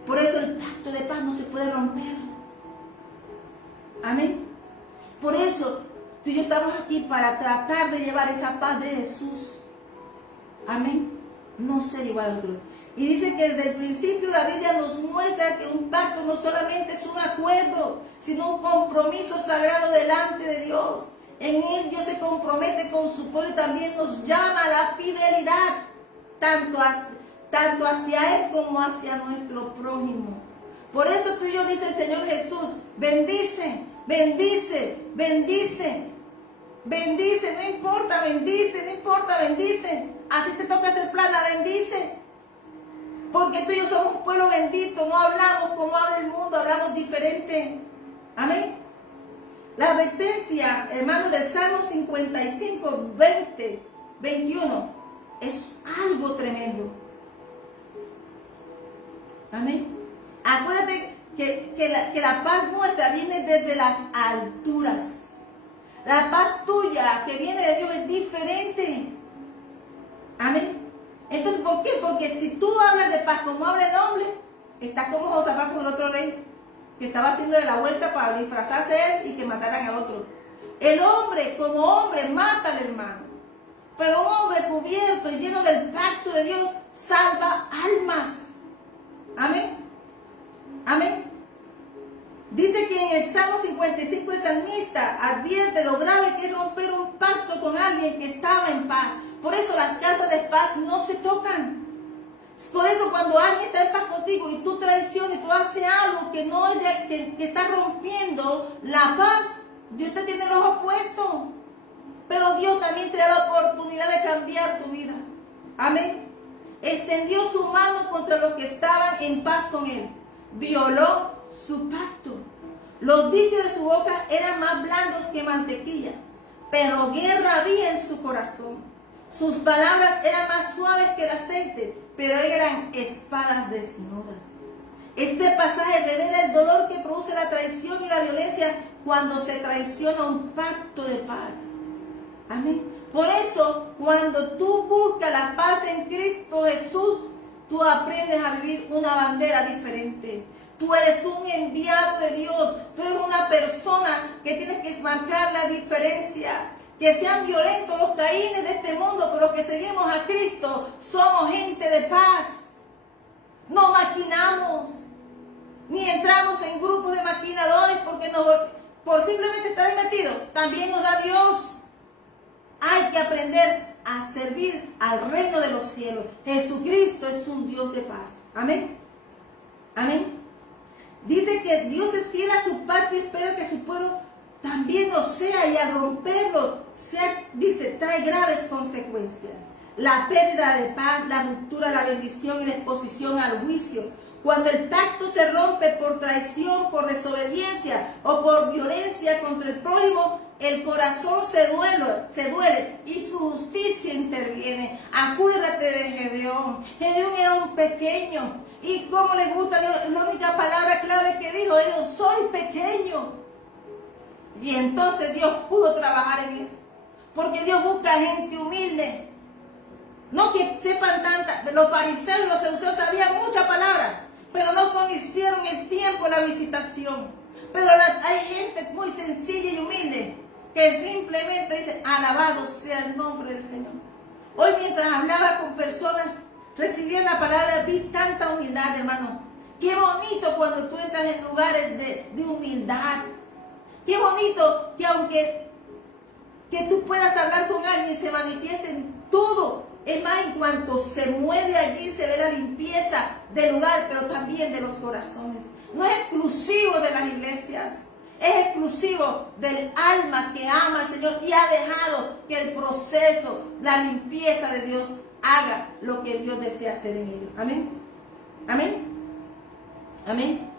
Por eso el pacto de paz no se puede romper. Amén. Por eso tú y yo estamos aquí para tratar de llevar esa paz de Jesús. Amén. No ser igual a otros. Y dice que desde el principio la Biblia nos muestra que un pacto no solamente es un acuerdo, sino un compromiso sagrado delante de Dios. En él Dios se compromete con su pueblo y también nos llama a la fidelidad, tanto hacia Él como hacia nuestro prójimo. Por eso tú y yo, dice el Señor Jesús, bendice, bendice, bendice, bendice, no importa, bendice, no importa, bendice. Así te toca hacer plana, bendice. Porque tú y yo somos un pueblo bendito, no hablamos como habla el mundo, hablamos diferente. Amén. La advertencia, hermanos, del Salmo 55, 20, 21, es algo tremendo. Amén. Acuérdate que la paz nuestra viene desde las alturas. La paz tuya que viene de Dios es diferente. Amén. Entonces, ¿por qué? Porque si tú hablas de paz como habla el hombre, estás como Josafat con el otro rey, que estaba haciendo de la vuelta para disfrazarse él y que mataran al otro. El hombre, como hombre, mata al hermano. Pero un hombre cubierto y lleno del pacto de Dios salva almas. Amén. Amén. Dice que en el Salmo 55 el salmista advierte lo grave que es romper un pacto con alguien que estaba en paz. Por eso las casas de paz no se tocan. Por eso cuando alguien está en paz contigo y tú traicionas y tú haces algo que no es que está rompiendo la paz, Dios te tiene los ojos puestos. Pero Dios también te da la oportunidad de cambiar tu vida. Amén. Extendió su mano contra los que estaban en paz con él. Violó su pacto. Los dichos de su boca eran más blandos que mantequilla, pero guerra había en su corazón. Sus palabras eran más suaves que el aceite, pero eran espadas desnudas. Este pasaje revela el dolor que produce la traición y la violencia cuando se traiciona un pacto de paz. Amén. Por eso, cuando tú buscas la paz en Cristo Jesús, tú aprendes a vivir una bandera diferente. Tú eres un enviado de Dios. Tú eres una persona que tienes que marcar la diferencia. Que sean violentos los caínes de este mundo, pero que seguimos a Cristo, somos gente de paz. No maquinamos, ni entramos en grupos de maquinadores porque por simplemente estar ahí metidos. También nos da Dios. Hay que aprender a servir al reino de los cielos. Jesucristo es un Dios de paz. Amén. Amén. Dice que Dios es fiel a su pacto y espera que su pueblo también lo sea, y al romperlo, dice, trae graves consecuencias. La pérdida de paz, la ruptura, la bendición y la exposición al juicio. Cuando el pacto se rompe por traición, por desobediencia o por violencia contra el prójimo, el corazón se duele y su justicia interviene. Acuérdate de Gedeón. Gedeón era un pequeño. ¿Y cómo le gusta a Dios? La única palabra clave que dijo, yo soy pequeño. Y entonces Dios pudo trabajar en eso. Porque Dios busca gente humilde. No que sepan tantas. Los fariseos y los saduceos sabían muchas palabras, pero no conocieron el tiempo, la visitación. Pero hay gente muy sencilla y humilde que simplemente dice, alabado sea el nombre del Señor. Hoy mientras hablaba con personas, recibí la palabra, vi tanta humildad, hermano. Qué bonito cuando tú entras en lugares de humildad. Qué bonito que aunque tú puedas hablar con alguien, se manifieste en todo. Es más, en cuanto se mueve allí, se ve la limpieza del lugar, pero también de los corazones. No es exclusivo de las iglesias, es exclusivo del alma que ama al Señor y ha dejado que el proceso, la limpieza de Dios haga lo que Dios desea hacer en ellos. Amén. Amén. Amén.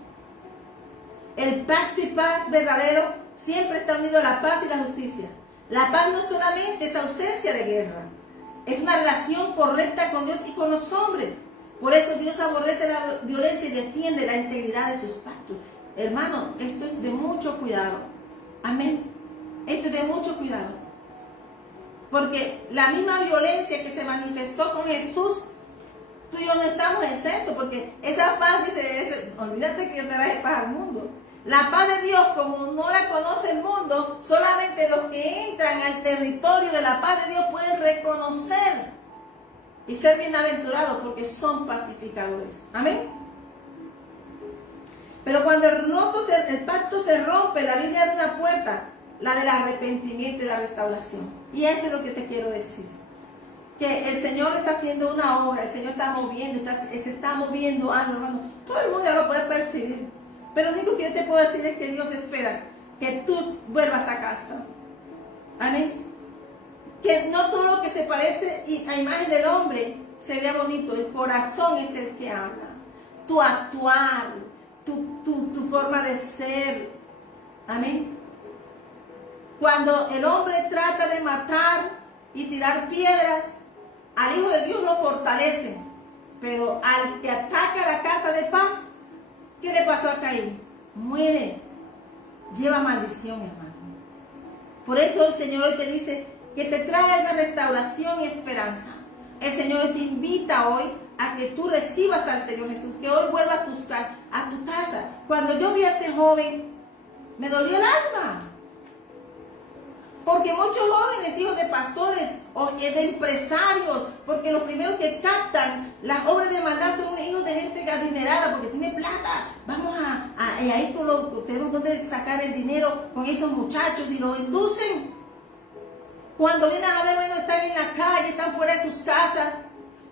El pacto y paz verdadero siempre está unido a la paz y la justicia. La paz no solamente es ausencia de guerra, es una relación correcta con Dios y con los hombres. Por eso Dios aborrece la violencia y defiende la integridad de sus pactos. Hermano, esto es de mucho cuidado. Amén. Esto es de mucho cuidado. Porque la misma violencia que se manifestó con Jesús, tú y yo no estamos exentos, porque esa paz dice, olvídate que yo traje paz al mundo. La paz de Dios, como no la conoce el mundo, solamente los que entran al territorio de la paz de Dios pueden reconocer y ser bienaventurados porque son pacificadores. Amén. Pero cuando el pacto se rompe, la Biblia abre una puerta, la del arrepentimiento y la restauración. Y eso es lo que te quiero decir. Que el Señor está haciendo una obra, el Señor está moviendo, se está moviendo algo, hermano. Todo el mundo ya lo puede percibir. Pero lo único que yo te puedo decir es que Dios espera que tú vuelvas a casa. Amén. Que no todo lo que se parece a imagen del hombre se vea bonito. El corazón es el que habla. Tu actuar, tu forma de ser. Amén. Cuando el hombre trata de matar y tirar piedras, al Hijo de Dios lo fortalece. Pero al que ataca la casa de paz, ¿qué le pasó a Caín? Muere. Lleva maldición, hermano. Por eso el Señor hoy te dice que te trae una restauración y esperanza. El Señor hoy te invita hoy a que tú recibas al Señor Jesús, que hoy vuelva a tu casa. Cuando yo vi a ese joven, me dolió el alma. Porque muchos jóvenes, hijos de pastores o de empresarios, porque los primeros que captan las obras de maldad son hijos de gente adinerada, porque tiene plata. Vamos y ahí tenemos donde sacar el dinero con esos muchachos y los inducen. Cuando vienen a ver, bueno, están en la calle, están fuera de sus casas,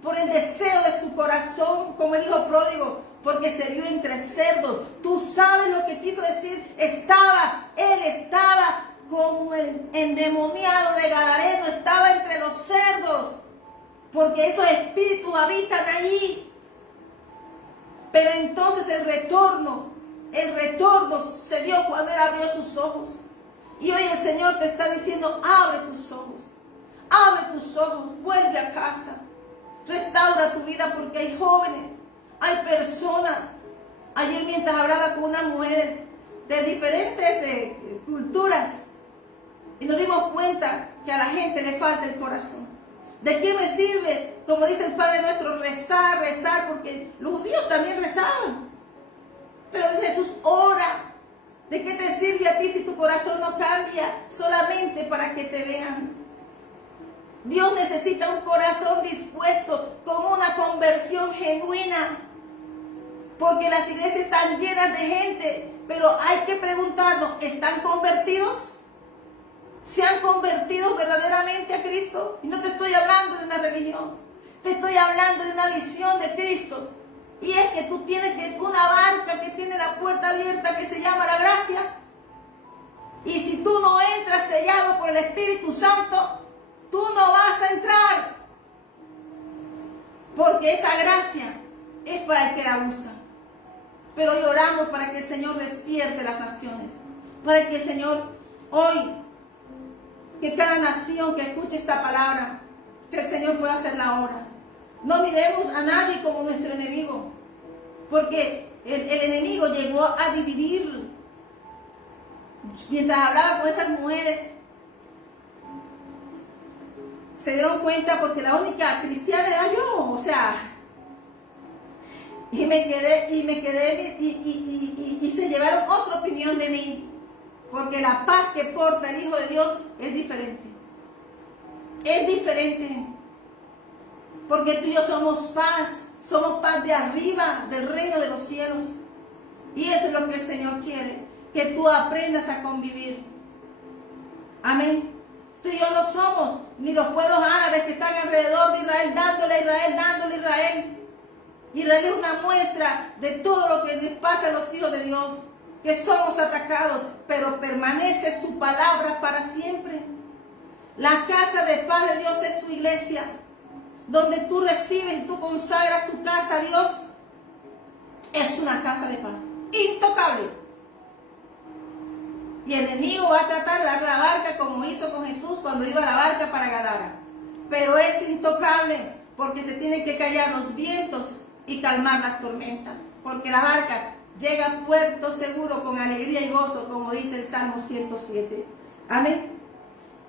por el deseo de su corazón, como el hijo pródigo, porque se vio entre cerdos. Tú sabes lo que quiso decir. Él estaba como el endemoniado de Gadareno, estaba entre los cerdos, porque esos espíritus habitan allí. Pero entonces el retorno se dio cuando él abrió sus ojos. Y hoy el Señor te está diciendo, abre tus ojos, vuelve a casa, restaura tu vida, porque hay jóvenes, hay personas. Ayer mientras hablaba con unas mujeres de diferentes culturas, y nos dimos cuenta que a la gente le falta el corazón. ¿De qué me sirve, como dice el Padre nuestro, rezar? Porque los judíos también rezaban. Pero Jesús, ora. ¿De qué te sirve a ti si tu corazón no cambia solamente para que te vean? Dios necesita un corazón dispuesto con una conversión genuina. Porque las iglesias están llenas de gente, pero hay que preguntarnos, ¿están convertidos? ¿Se han convertido verdaderamente a Cristo? Y no te estoy hablando de una religión, te estoy hablando de una visión de Cristo. Y es que tú tienes una barca que tiene la puerta abierta que se llama la gracia. Y si tú no entras sellado por el Espíritu Santo, tú no vas a entrar. Porque esa gracia es para el que la busca. Pero hoy oramos para que el Señor despierte las naciones. Para que el Señor hoy, que cada nación que escuche esta palabra, que el Señor pueda hacer la obra. No miremos a nadie como nuestro enemigo, porque el enemigo llegó a dividir. Mientras hablaba con esas mujeres, se dieron cuenta porque la única cristiana era yo, o sea, y se llevaron otra opinión de mí, porque la paz que porta el Hijo de Dios es diferente. Es diferente. Porque tú y yo somos paz de arriba, del reino de los cielos. Y eso es lo que el Señor quiere, que tú aprendas a convivir. Amén. Tú y yo no somos ni los pueblos árabes que están alrededor de Israel, dándole a Israel, dándole a Israel. Israel es una muestra de todo lo que les pasa a los hijos de Dios, que somos atacados, pero permanece su palabra para siempre. La casa de paz de Dios es su iglesia, donde tú recibes y tú consagras tu casa a Dios. Es una casa de paz, intocable. Y el enemigo va a tratar de dar la barca como hizo con Jesús cuando iba a la barca para Gadara. Pero es intocable porque se tienen que callar los vientos y calmar las tormentas. Porque la barca llega a puerto seguro con alegría y gozo, como dice el Salmo 107. Amén.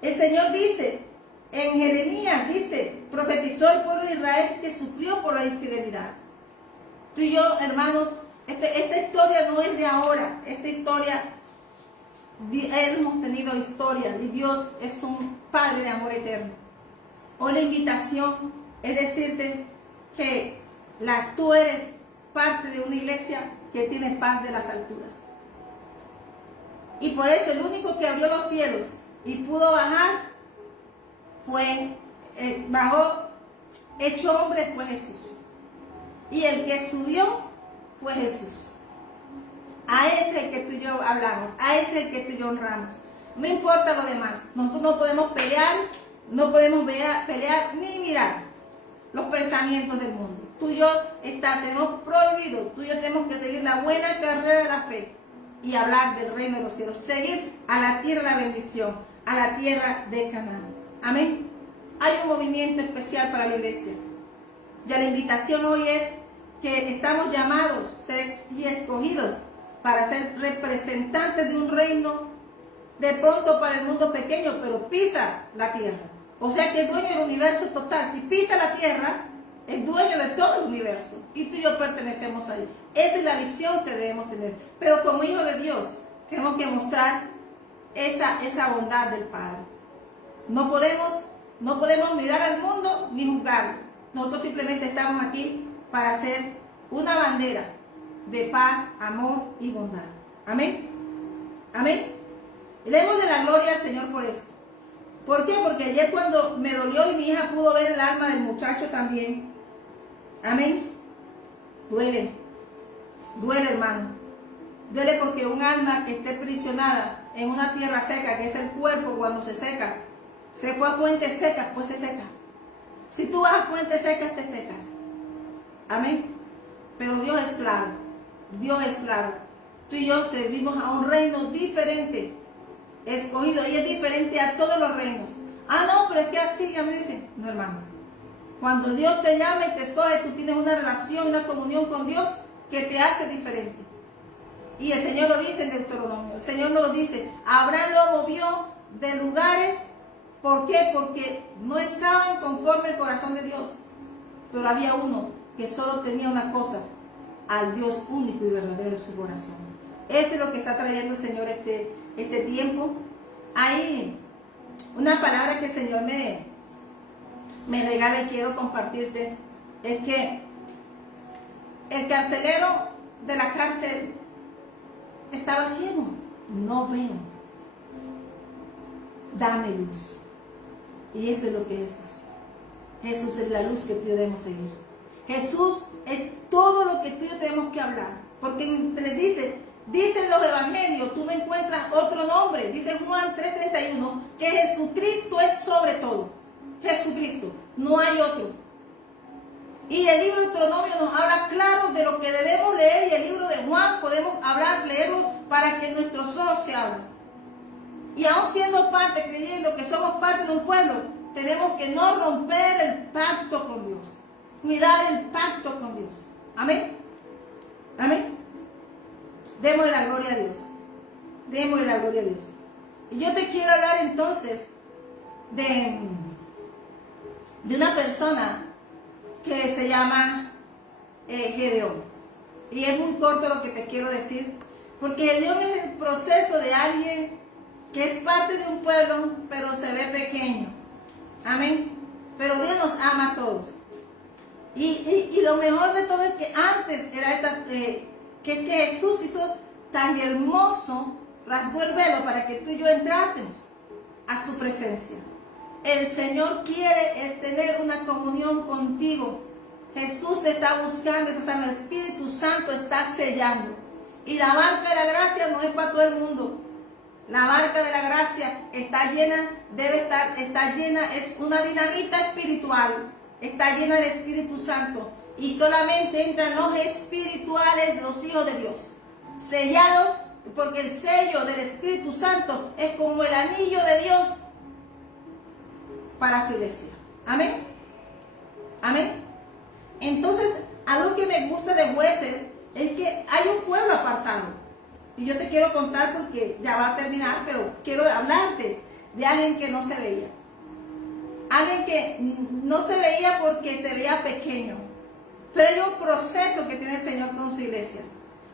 El Señor dice, en Jeremías dice, profetizó el pueblo de Israel que sufrió por la infidelidad. Tú y yo, hermanos, esta historia no es de ahora. Esta historia, hemos tenido historias y Dios es un Padre de amor eterno. Hoy la invitación es decirte que tú eres parte de una iglesia que tiene paz de las alturas. Y por eso el único que abrió los cielos y pudo bajar bajó hecho hombre fue Jesús. Y el que subió fue Jesús. A ese es el que tú y yo hablamos, a ese es el que tú y yo honramos. No importa lo demás, nosotros no podemos pelear, pelear ni mirar los pensamientos del mundo. Tú y yo tenemos prohibido, tú y yo tenemos que seguir la buena carrera de la fe y hablar del reino de los cielos, seguir a la tierra de la bendición, a la tierra de Canaán. Amén. Hay un movimiento especial para la iglesia. Ya la invitación hoy es que estamos llamados y escogidos para ser representantes de un reino, de pronto para el mundo pequeño, pero pisa la tierra. O sea que es dueño del universo total. Si pisa la tierra, es dueño de todo el universo. Y tú y yo pertenecemos a él. Esa es la visión que debemos tener. Pero como hijos de Dios, tenemos que mostrar esa bondad del Padre. No podemos mirar al mundo ni juzgarlo. Nosotros simplemente estamos aquí para hacer una bandera de paz, amor y bondad. Amén. Amén. Y le demos de la gloria al Señor por esto. ¿Por qué? Porque ayer cuando me dolió y mi hija pudo ver el alma del muchacho también. Amén. Duele. Duele, hermano. Duele porque un alma que esté prisionada en una tierra seca, que es el cuerpo cuando se seca, se fue a fuentes secas, pues se seca. Si tú vas a fuentes secas, te secas. Amén. Pero Dios es claro. Dios es claro. Tú y yo servimos a un reino diferente, escogido, y es diferente a todos los reinos. Ah, no, pero es que así, ya me dicen. No, hermano. Cuando Dios te llama y te escoge, tú tienes una relación, una comunión con Dios que te hace diferente. Y el Señor lo dice en Deuteronomio. El Señor nos lo dice. Abraham lo movió de lugares. ¿Por qué? Porque no estaban conforme al corazón de Dios. Pero había uno que solo tenía una cosa. al Dios único y verdadero en su corazón. Eso es lo que está trayendo el Señor este tiempo. Hay una palabra que el Señor me regala y quiero compartirte. Es que el carcelero de la cárcel estaba ciego. No veo. Dame luz. Y eso es lo que es Jesús. Jesús es la luz que tú debemos seguir. Jesús es todo lo que tú y yo tenemos que hablar. Porque dicen los evangelios, tú no encuentras otro nombre. Dice Juan 3:31 que Jesucristo es sobre todo. Jesucristo, no hay otro. Y el libro de Deuteronomio nos habla claro de lo que debemos leer, y el libro de Juan podemos leerlo para que nuestros ojos se abran. Y aún siendo parte, creyendo que somos parte de un pueblo, tenemos que no romper el pacto con Dios. Cuidar el pacto con Dios. Amén. Amén. Démosle la gloria a Dios. Démosle la gloria a Dios. Y yo te quiero hablar entonces de una persona que se llama Gedeón. Y es muy corto lo que te quiero decir, porque Gedeón es el proceso de alguien que es parte de un pueblo, pero se ve pequeño. Amén. Pero Dios nos ama a todos. Y lo mejor de todo es que antes era que Jesús hizo tan hermoso, rasgó el velo para que tú y yo entrásemos a su presencia. El Señor quiere tener una comunión contigo. Jesús está buscando, el Espíritu Santo está sellando. Y la barca de la gracia no es para todo el mundo. La barca de la gracia está llena, es una dinamita espiritual. Está llena del Espíritu Santo. Y solamente entran los espirituales, los hijos de Dios. Sellados, porque el sello del Espíritu Santo es como el anillo de Dios para su iglesia. Amén. Amén. Entonces, algo que me gusta de Jueces es que hay un pueblo apartado. Y yo te quiero contar porque ya va a terminar, pero quiero hablarte de alguien que no se veía. Alguien que no se veía porque se veía pequeño. Pero hay un proceso que tiene el Señor con su iglesia.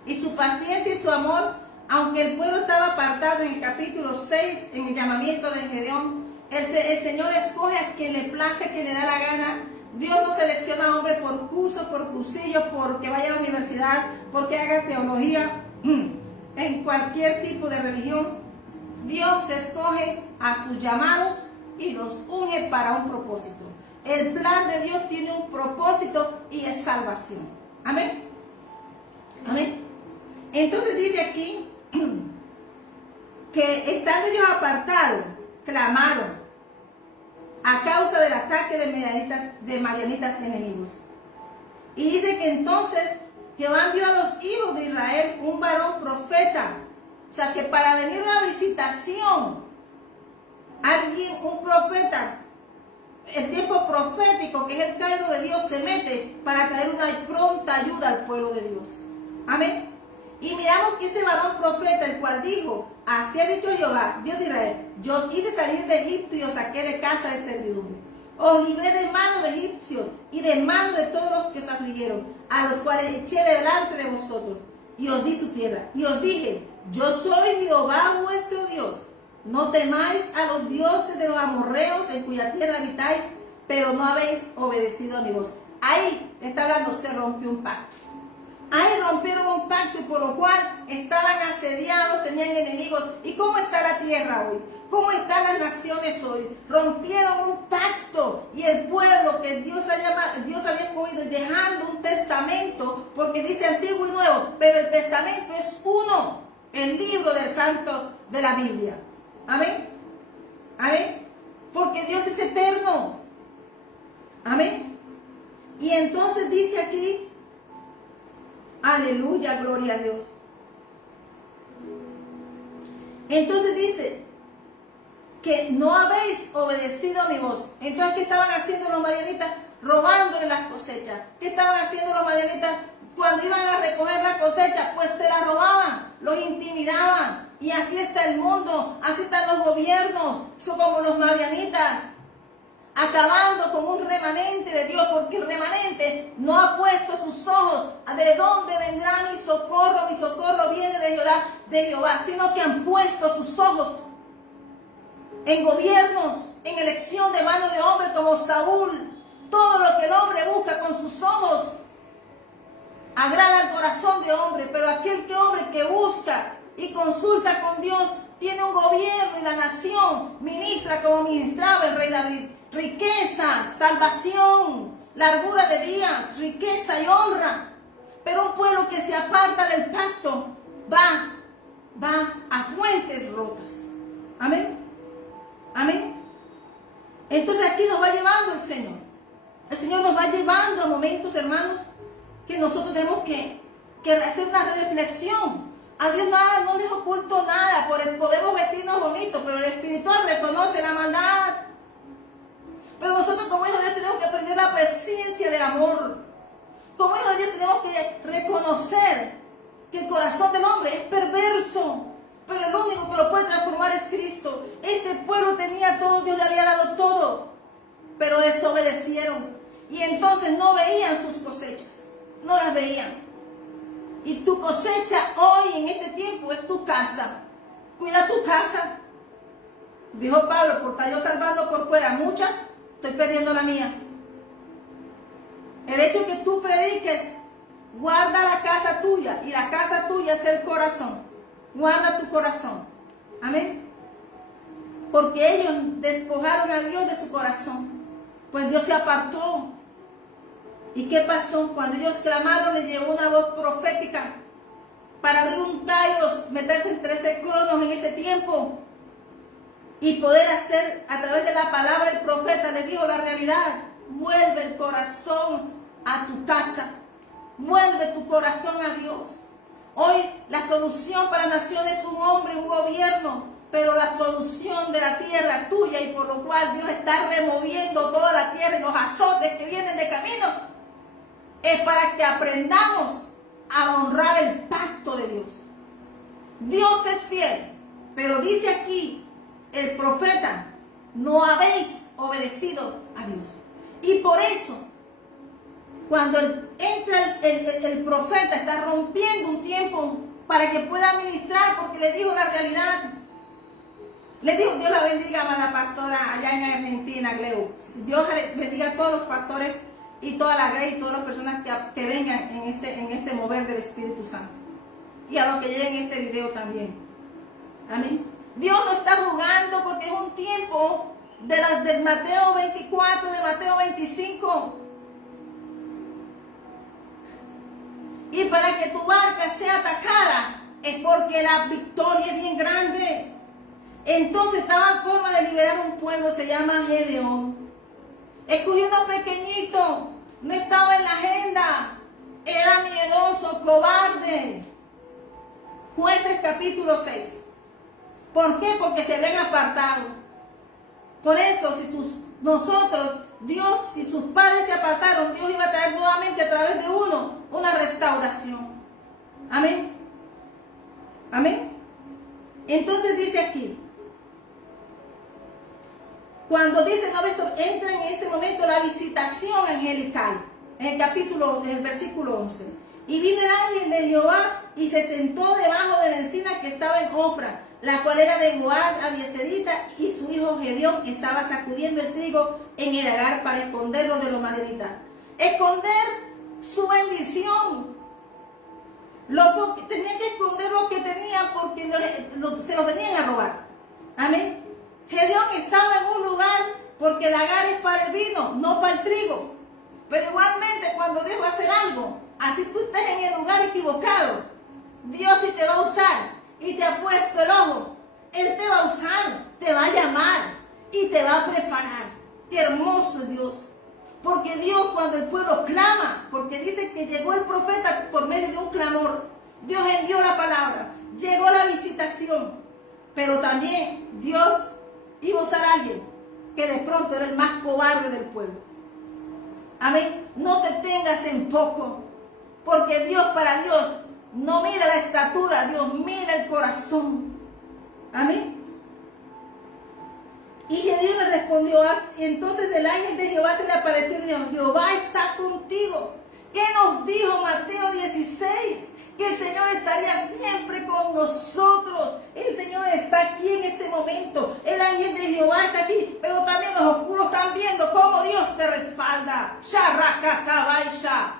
Y su paciencia y su amor, aunque el pueblo estaba apartado en el capítulo 6, en el llamamiento de Gedeón, el Señor escoge a quien le place, a quien le da la gana. Dios no selecciona a hombre por curso, por cursillo, porque vaya a la universidad, porque haga teología, en cualquier tipo de religión. Dios escoge a sus llamados y los une para un propósito. El plan de Dios tiene un propósito y es salvación. Amén. Amén. Entonces dice aquí que estando ellos apartados, clamaron a causa del ataque de madianitas enemigos. Y dice que entonces Jehová envió a los hijos de Israel un varón profeta. O sea que para venir a la visitación, un profeta, el tiempo profético, que es el cairo de Dios, se mete para traer una pronta ayuda al pueblo de Dios. Amén. Y miramos que ese varón profeta, el cual dijo: así ha dicho Jehová, Dios de Israel, yo os hice salir de Egipto y os saqué de casa de servidumbre. Os libré de mano de egipcios y de mano de todos los que os afligieron, a los cuales eché delante de vosotros, y os di su tierra. Y os dije: yo soy Jehová vuestro Dios. No temáis a los dioses de los amorreos en cuya tierra habitáis, pero no habéis obedecido a mi voz. Ahí está hablando, se rompió un pacto. Ahí rompieron un pacto, y por lo cual estaban asediados, tenían enemigos. ¿Y cómo está la tierra hoy? ¿Cómo están las naciones hoy? Rompieron un pacto, y el pueblo que Dios había escogido, dejando un testamento, porque dice antiguo y nuevo, pero el testamento es uno, el libro del santo de la Biblia. Amén. Amén. Porque Dios es eterno. Amén. Y entonces dice aquí, aleluya, gloria a Dios. Entonces dice que no habéis obedecido a mi voz. Entonces, ¿qué estaban haciendo los madianitas? Robándole las cosechas. ¿Qué estaban haciendo los madianitas? Cuando iban a recoger la cosecha, pues se la robaban, los intimidaban. Y así está el mundo, así están los gobiernos, son como los madianitas. acabando con un remanente de Dios, porque el remanente no ha puesto sus ojos a de dónde vendrá mi socorro viene de Jehová, sino que han puesto sus ojos en gobiernos, en elección de mano de hombre como Saúl. Todo lo que el hombre busca con sus ojos agrada al corazón de hombre, pero aquel hombre que busca y consulta con Dios tiene un gobierno y la nación ministra como ministraba el rey David. Riqueza, salvación, largura de días, riqueza y honra. Pero un pueblo que se aparta del pacto va a fuentes rotas. Amén. Amén. Entonces aquí nos va llevando el Señor. El Señor nos va llevando a momentos, hermanos, que nosotros tenemos que hacer una reflexión. A Dios nada, no les oculto nada. Podemos vestirnos bonitos, pero el espiritual reconoce la maldad. Pero nosotros como hijos de Dios tenemos que aprender la presencia del amor. Como hijos de Dios tenemos que reconocer que el corazón del hombre es perverso, pero el único que lo puede transformar es Cristo. Este pueblo tenía todo, Dios le había dado todo, pero desobedecieron. Y entonces no veían sus cosechas, no las veían. Y tu cosecha hoy en este tiempo es tu casa. Cuida tu casa. Dijo Pablo, por estar yo salvando por fuera muchas, estoy perdiendo la mía. El hecho que tú prediques, guarda la casa tuya, y la casa tuya es el corazón. Guarda tu corazón. Amén. Porque ellos despojaron a Dios de su corazón. Pues Dios se apartó. ¿Y qué pasó? Cuando ellos clamaron, les llegó una voz profética para abrir un kairos, meterse en 13 cronos en ese tiempo y poder hacer a través de la palabra. El profeta les dijo la realidad: vuelve el corazón a tu casa, vuelve tu corazón a Dios. Hoy la solución para la nación es un hombre, un gobierno, pero la solución de la tierra tuya, y por lo cual Dios está removiendo toda la tierra y los azotes que vienen de camino, es para que aprendamos a honrar el pacto de Dios. Dios es fiel, pero dice aquí el profeta: no habéis obedecido a Dios. Y por eso, cuando entra el profeta, está rompiendo un tiempo para que pueda ministrar, porque le dijo la realidad. Le dijo: Dios la bendiga a la pastora allá en Argentina, Gleu. Dios bendiga a todos los pastores y toda la grey y todas las personas que vengan en este mover del Espíritu Santo. Y a los que lleguen este video también. Amén. Dios no está jugando, porque es un tiempo de Mateo 24, de Mateo 25. Y para que tu barca sea atacada es porque la victoria es bien grande. Entonces estaba en forma de liberar un pueblo, se llama Gedeón. Escogió uno pequeñito, no estaba en la agenda, era miedoso, cobarde. Jueces capítulo 6. ¿Por qué? Porque se ven apartados. Por eso, si sus padres se apartaron, Dios iba a traer nuevamente a través de uno una restauración. Amén. Amén. Entonces dice aquí, cuando dice, entra en ese momento la visitación angelical, en el versículo 11. Y vino el ángel de Jehová y se sentó debajo de la encina que estaba en Ofra, la cual era de Joás Abieserita, y su hijo Gedeón estaba sacudiendo el trigo en el lagar para esconderlo de los madianitas. Esconder su bendición. Tenían que esconder lo que tenían, porque se lo venían a robar. Amén. Gedeón estaba en un lugar porque el lagar es para el vino, no para el trigo. Pero igualmente, cuando Dios va a hacer algo, así tú estés en el lugar equivocado, Dios sí te va a usar y te ha puesto el ojo. Él te va a usar, te va a llamar y te va a preparar. Qué hermoso Dios. Porque Dios, cuando el pueblo clama, porque dice que llegó el profeta por medio de un clamor, Dios envió la palabra, llegó la visitación, pero también Dios iba a usar a alguien que de pronto era el más cobarde del pueblo. Amén. No te tengas en poco, porque Dios, para Dios, no mira la estatura, Dios mira el corazón. Amén. Y Gedeón le respondió: respondió, y entonces el ángel de Jehová se le apareció y dijo, Jehová está contigo. ¿Qué nos dijo Mateo 16? Que el Señor estaría siempre con nosotros. El Señor está aquí en este momento. El ángel de Jehová está aquí, pero también los oscuros están viendo cómo Dios te respalda. Sharrakakabaisha.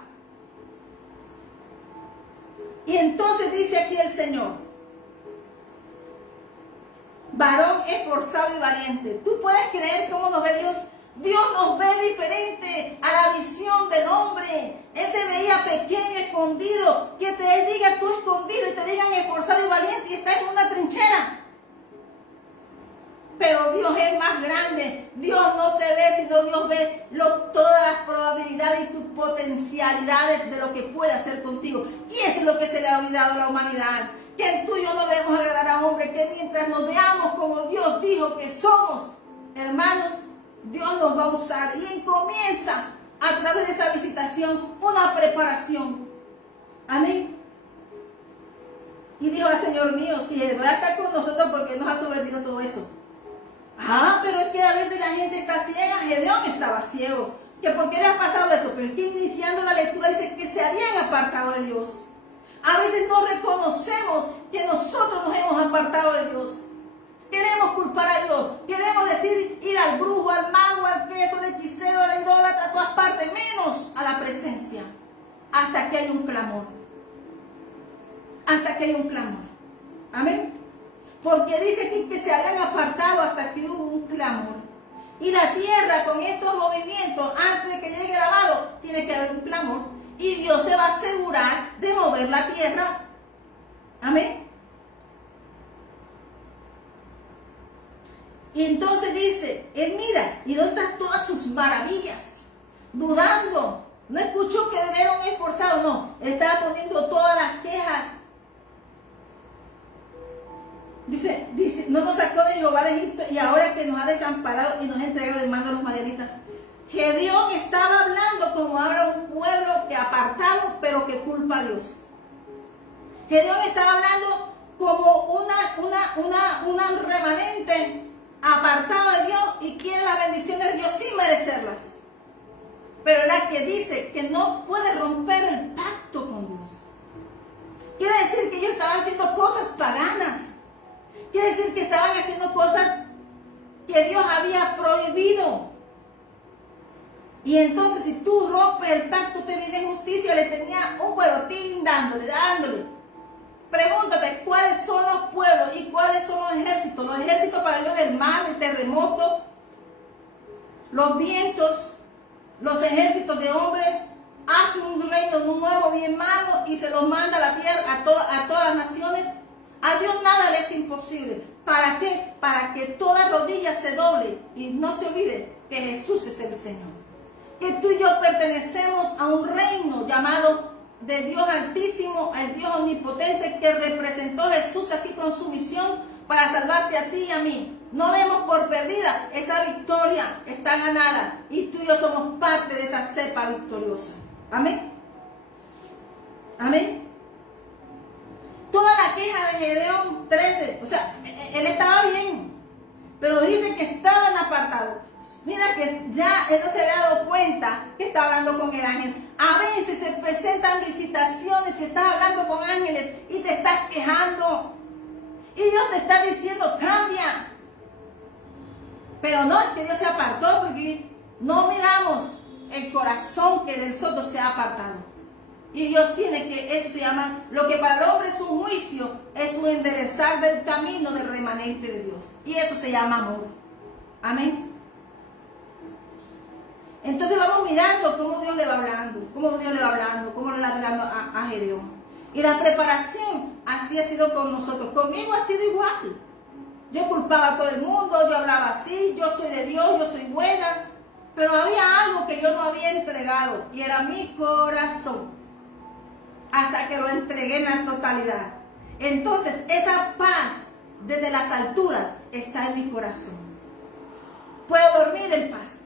Y entonces dice aquí el Señor, varón esforzado y valiente. ¿Tú puedes creer cómo nos ve Dios? Dios nos ve diferente a la visión del hombre. Él se veía pequeño, escondido. Que te diga tú escondido y te digan esforzado y valiente y estás en una trinchera. Pero Dios es más grande. Dios no te ve, sino Dios ve todas las probabilidades y tus potencialidades de lo que puede hacer contigo. Y eso es lo que se le ha olvidado a la humanidad. Que tú y yo no debemos agradar a hombre, que mientras nos veamos como Dios dijo que somos, hermanos, Dios nos va a usar. Y comienza a través de esa visitación una preparación. Amén. Y dijo al Señor mío, si Él va a estar con nosotros, porque nos ha sobrevenido todo eso. Pero es que a veces la gente está ciega. Gedeón estaba ciego. ¿Que por qué le ha pasado eso? Pero es que iniciando la lectura dice que se habían apartado de Dios. A veces no reconocemos que nosotros nos hemos apartado de Dios. Queremos culpar a Dios. Queremos decir ir al brujo, al mago, al queso, al hechicero, al idólatra, a todas partes, menos a la presencia. Hasta que hay un clamor. Hasta que hay un clamor. Amén. Porque dice aquí que se habían apartado hasta que hubo un clamor. Y la tierra con estos movimientos, antes de que llegue el lavado, tiene que haber un clamor. Y Dios se va a asegurar de mover la tierra. Amén. Y entonces dice, él mira, ¿y dónde están todas sus maravillas? Dudando. No escuchó que era un esforzado, no. Él estaba poniendo todas las quejas. Dice, no nos sacó de Jehová de Egipto y ahora que nos ha desamparado y nos ha entregado de mano a los madianitas. Gedeón estaba hablando como habla un pueblo que apartado, pero que culpa a Dios. Gedeón estaba hablando como una remanente apartado de Dios y quiere las bendiciones de Dios sin merecerlas. Pero la que dice que no puede romper el pacto con Dios. Quiere decir que ellos estaban haciendo cosas paganas. Quiere decir que estaban haciendo cosas que Dios había prohibido. Y entonces si tú rompes el pacto, te viene justicia. Le tenía un huevotín dándole. Pregúntate, ¿cuáles son los pueblos y cuáles son los ejércitos? Los ejércitos para Dios, el mar, el terremoto, los vientos, los ejércitos de hombres. Hace un reino nuevo, bien malo, y se los manda a la tierra, a todas las naciones. A Dios nada le es imposible. ¿Para qué? Para que toda rodilla se doble y no se olvide que Jesús es el Señor. Que tú y yo pertenecemos a un reino llamado de Dios Altísimo, al Dios Omnipotente que representó a Jesús aquí con su misión para salvarte a ti y a mí. No demos por perdida esa victoria, está ganada y tú y yo somos parte de esa cepa victoriosa. Amén. Amén. Toda la queja de Gedeón 13, o sea, él estaba bien, pero dice que estaban apartados. Mira que ya él no se había dado cuenta que estaba hablando con el ángel. A veces se presentan visitaciones y estás hablando con ángeles y te estás quejando. Y Dios te está diciendo, cambia. Pero no, es que Dios se apartó porque no miramos el corazón que de nosotros se ha apartado. Y Dios tiene que, eso se llama, lo que para el hombre es un juicio, es un enderezar del camino del remanente de Dios. Y eso se llama amor. Amén. Entonces vamos mirando cómo Dios le va hablando, cómo le va hablando a Gedeón. Y la preparación así ha sido con nosotros. Conmigo ha sido igual. Yo culpaba a todo el mundo, yo hablaba así, yo soy de Dios, yo soy buena. Pero había algo que yo no había entregado y era mi corazón. Hasta que lo entregué en la totalidad. Entonces esa paz desde las alturas está en mi corazón. Puedo dormir en paz.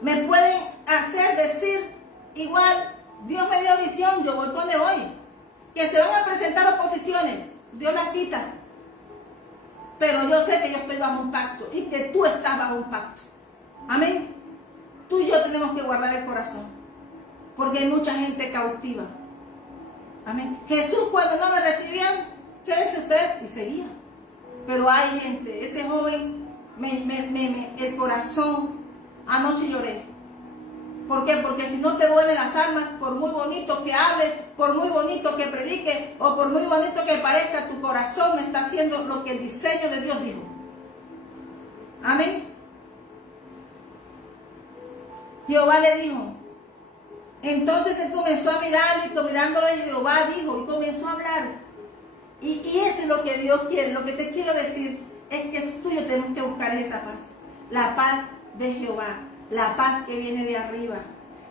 Me pueden hacer decir igual, Dios me dio visión, yo voy donde voy. Que se van a presentar oposiciones, Dios las quita. pero yo sé que yo estoy bajo un pacto y que tú estás bajo un pacto. Amén. Tú y yo tenemos que guardar el corazón, porque hay mucha gente cautiva. Amén. Jesús, cuando no le recibían, quédese usted, y seguía. Pero hay gente, ese joven, el corazón, anoche lloré. ¿Por qué? Porque si no te duelen las almas, por muy bonito que hable, por muy bonito que predique, o por muy bonito que parezca, tu corazón no está haciendo lo que el diseño de Dios dijo. Amén. Jehová le dijo. Entonces él comenzó a mirarlo, y mirándolo, Jehová dijo, y comenzó a hablar. Y eso es lo que Dios quiere. Lo que te quiero decir es que es tuyo, tenemos que buscar esa paz. La paz de Jehová, la paz que viene de arriba.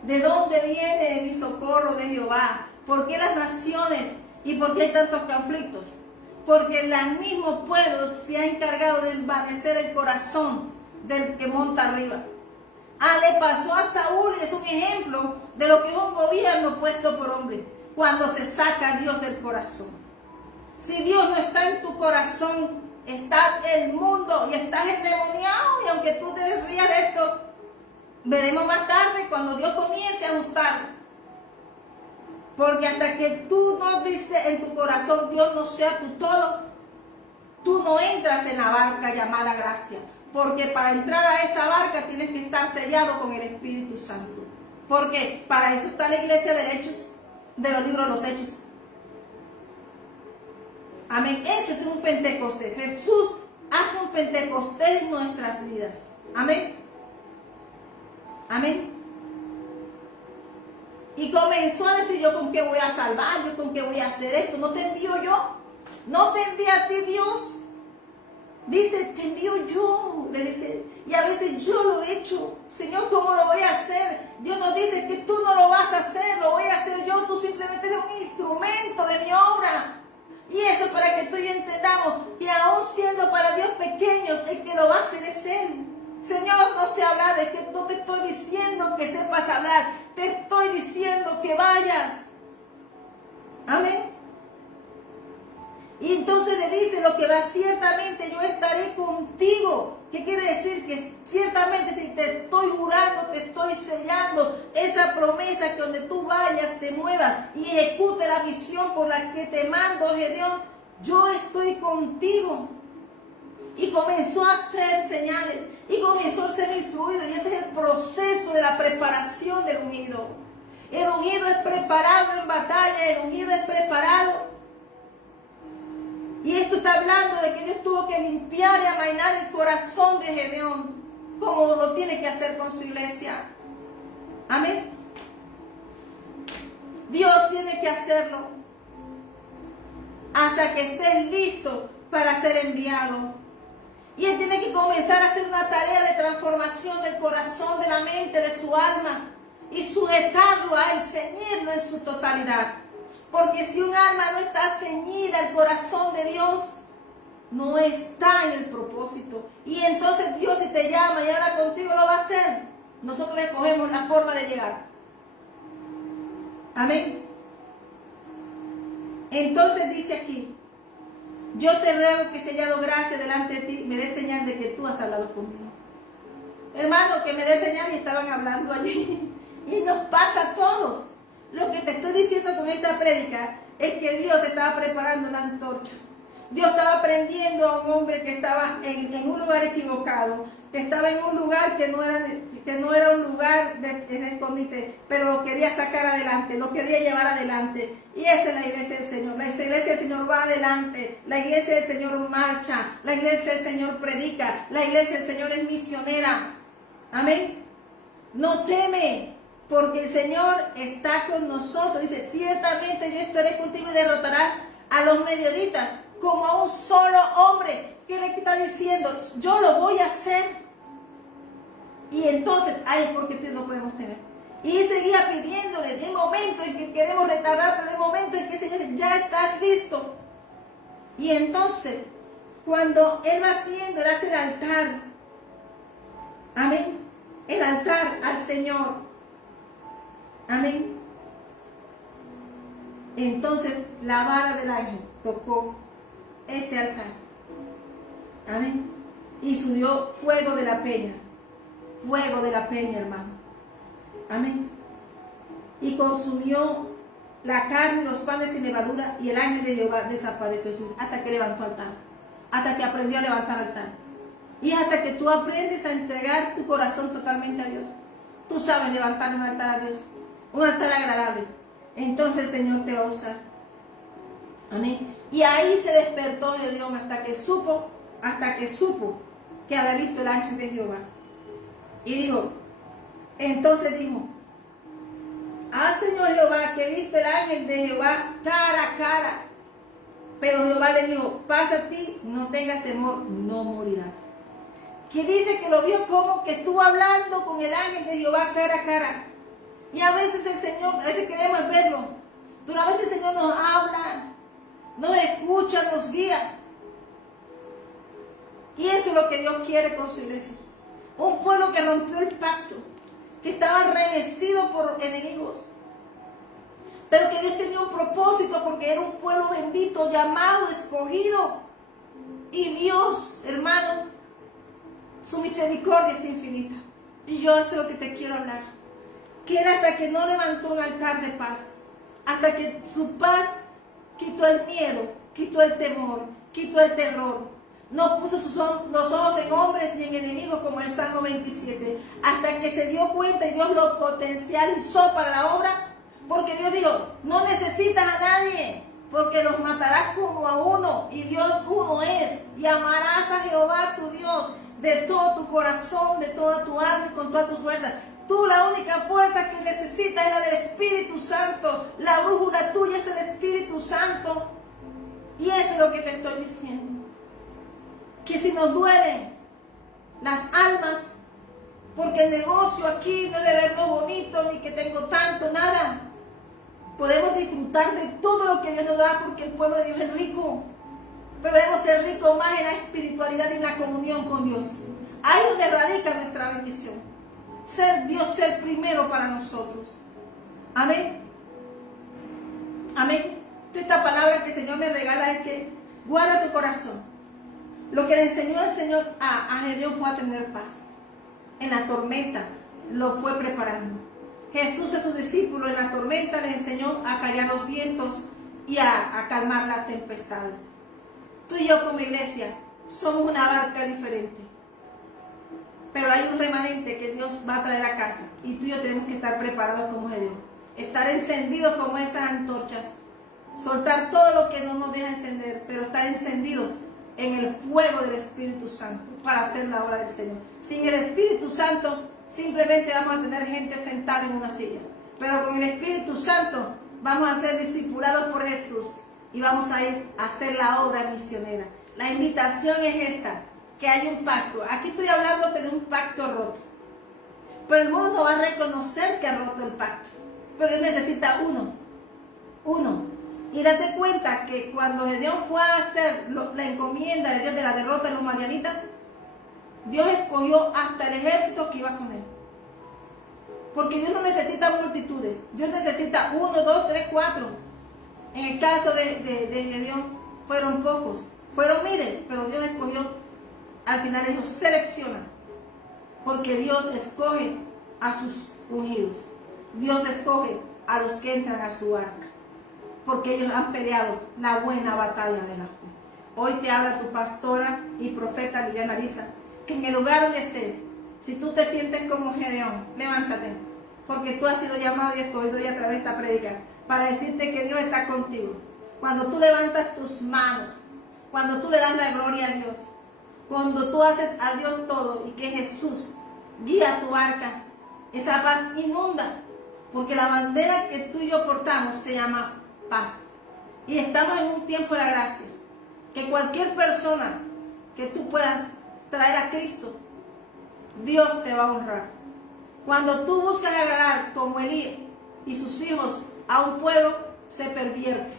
¿De dónde viene mi socorro? De Jehová. ¿Por qué las naciones y por qué hay tantos conflictos? Porque el mismo pueblo se ha encargado de envanecer el corazón del que monta arriba. Le pasó a Saúl, y es un ejemplo de lo que es un gobierno puesto por hombre, cuando se saca a Dios del corazón. Si Dios no está en tu corazón, está el mundo y estás endemoniado, y aunque tú te rías de esto, veremos más tarde cuando Dios comience a ajustar. Porque hasta que tú no dices en tu corazón, Dios no sea tu todo, tú no entras en la barca llamada gracia. Porque para entrar a esa barca tienes que estar sellado con el Espíritu Santo. Porque para eso está la iglesia de Hechos, de los libros de los Hechos. Amén. Eso es un Pentecostés. Jesús hace un Pentecostés en nuestras vidas. Amén. Amén. Y comenzó a decir, yo con qué voy a salvar, yo con qué voy a hacer esto. ¿No te envío yo? ¿No te envía a ti Dios? Dice, te envío yo. Le dice, y a veces yo lo he hecho. Señor, ¿cómo lo voy a hacer? Dios nos dice que tú no lo vas a hacer, lo voy a hacer yo. Tú simplemente eres un instrumento de mi obra. Y eso para que tú y yo entendamos que aún siendo para Dios pequeños, el que lo va a hacer es Él. Señor, no sé hablar, es que no te estoy diciendo que sepas hablar, te estoy diciendo que vayas. Amén. Y entonces le dice lo que va, ciertamente yo estaré contigo. ¿Qué quiere decir? Que ciertamente si te estoy jurando, te estoy sellando esa promesa, que donde tú vayas te muevas y ejecute la visión por la que te mando, Gedeón, yo estoy contigo. Y comenzó a hacer señales, y comenzó a ser instruido, y ese es el proceso de la preparación del ungido. El ungido es preparado en batalla, el ungido es preparado. Y esto está hablando de que Dios tuvo que limpiar y amainar el corazón de Gedeón, como lo tiene que hacer con su iglesia. Amén. Dios tiene que hacerlo hasta que estés listo para ser enviado. Y Él tiene que comenzar a hacer una tarea de transformación del corazón, de la mente, de su alma, y sujetarlo a Él, ceñirlo en su totalidad. Porque si un alma no está ceñida al corazón de Dios, no está en el propósito. Y entonces Dios, si te llama y habla contigo, lo va a hacer. Nosotros le cogemos la forma de llegar. Amén. Entonces dice aquí, yo te ruego que se haya dado gracia delante de ti, me dé señal de que tú has hablado conmigo. Hermano, que me dé señal, y estaban hablando allí. Y nos pasa a todos. Lo que te estoy diciendo con esta prédica es que Dios estaba preparando una antorcha. Dios estaba prendiendo a un hombre que estaba en un lugar equivocado, que estaba en un lugar que no era un lugar de escondite, pero lo quería sacar adelante, lo quería llevar adelante. Y esa es la iglesia del Señor. La iglesia del Señor va adelante, la iglesia del Señor marcha, la iglesia del Señor predica, la iglesia del Señor es misionera. Amén. No teme, porque el Señor está con nosotros. Dice, ciertamente yo estaré contigo y derrotarás a los medioditas como a un solo hombre. ¿Qué le está diciendo? Yo lo voy a hacer. Y entonces, ay, porque no podemos tener. Y seguía pidiéndoles, en momentos en que queremos retardar, pero en momentos en que el Señor dice, ya estás listo. Y entonces, cuando Él va haciendo, Él hace el altar. Amén. El altar al Señor. Amén. Entonces la vara del ángel tocó ese altar. Amén. Y subió fuego de la peña. Fuego de la peña, hermano. Amén. Y consumió la carne y los panes sin levadura, y el ángel de Jehová desapareció hasta que levantó altar. Hasta que aprendió a levantar altar. Y hasta que tú aprendes a entregar tu corazón totalmente a Dios. Tú sabes levantar un altar a Dios. Un altar agradable. Entonces el Señor te va a usar. Amén. Y ahí se despertó Gedeón hasta que supo que había visto el ángel de Jehová. Y dijo, entonces dijo, Señor Jehová, que he visto el ángel de Jehová cara a cara. Pero Jehová le dijo, pasa a ti, no tengas temor, no morirás. Que dice que lo vio como que estuvo hablando con el ángel de Jehová cara a cara. Y a veces el Señor, a veces queremos verlo, pero a veces el Señor nos habla, nos escucha, nos guía. Y eso es lo que Dios quiere con su iglesia. Un pueblo que rompió el pacto, que estaba remecido por enemigos, pero que Dios tenía un propósito porque era un pueblo bendito, llamado, escogido. Y Dios, hermano, su misericordia es infinita. Y yo eso es lo que te quiero hablar. Que era hasta que no levantó un altar de paz, hasta que su paz quitó el miedo, quitó el temor, quitó el terror. No puso los ojos en hombres ni en enemigos como el Salmo 27. Hasta que se dio cuenta y Dios lo potencializó para la obra. Porque Dios dijo, no necesitas a nadie, porque los matarás como a uno. Y Dios uno es. Y amarás a Jehová tu Dios de todo tu corazón, de toda tu alma y con todas tus fuerzas. Tú la única fuerza que necesitas es la del Espíritu Santo. La brújula tuya es el Espíritu Santo. Y eso es lo que te estoy diciendo. Que si nos duelen las almas, porque el negocio aquí no es de verlo bonito, ni que tengo tanto, nada. Podemos disfrutar de todo lo que Dios nos da, porque el pueblo de Dios es rico. Pero debemos ser ricos más en la espiritualidad y en la comunión con Dios. Ahí es donde radica nuestra bendición. Dios ser primero para nosotros. Amén. Amén. Esta palabra que el Señor me regala es que guarda tu corazón. Lo que le enseñó el Señor a Gedeón fue a tener paz. En la tormenta lo fue preparando. Jesús a sus discípulos en la tormenta les enseñó a callar los vientos y a calmar las tempestades. Tú y yo como iglesia somos una barca diferente. Pero hay un remanente que Dios va a traer a casa. Y tú y yo tenemos que estar preparados como Gedeón. Estar encendidos como esas antorchas. Soltar todo lo que no nos deja encender, pero estar encendidos en el fuego del Espíritu Santo para hacer la obra del Señor. Sin el Espíritu Santo simplemente vamos a tener gente sentada en una silla, pero con el Espíritu Santo vamos a ser discipulados por Jesús y vamos a ir a hacer la obra misionera. La invitación es esta, que hay un pacto. Aquí estoy hablando de un pacto roto, pero el mundo no va a reconocer que ha roto el pacto, pero él necesita uno. Y date cuenta que cuando Gedeón fue a hacer la encomienda de Dios de la derrota de los madianitas, Dios escogió hasta el ejército que iba con él. Porque Dios no necesita multitudes, Dios necesita 1, 2, 3, 4. En el caso de Gedeón fueron pocos, fueron miles, pero Dios escogió, al final ellos seleccionan. Porque Dios escoge a sus ungidos, Dios escoge a los que entran a su arca. Porque ellos han peleado la buena batalla de la fe. Hoy te habla tu pastora y profeta Liliana Lisa, que en el lugar donde estés, si tú te sientes como Gedeón, levántate, porque tú has sido llamado y escogido hoy a través de esta prédica para decirte que Dios está contigo. Cuando tú levantas tus manos, cuando tú le das la gloria a Dios, cuando tú haces a Dios todo y que Jesús guía tu barca, esa paz inunda, porque la bandera que tú y yo portamos se llama paz. Y estamos en un tiempo de la gracia, que cualquier persona que tú puedas traer a Cristo, Dios te va a honrar. Cuando tú buscas agradar como Elías y sus hijos a un pueblo, se pervierte.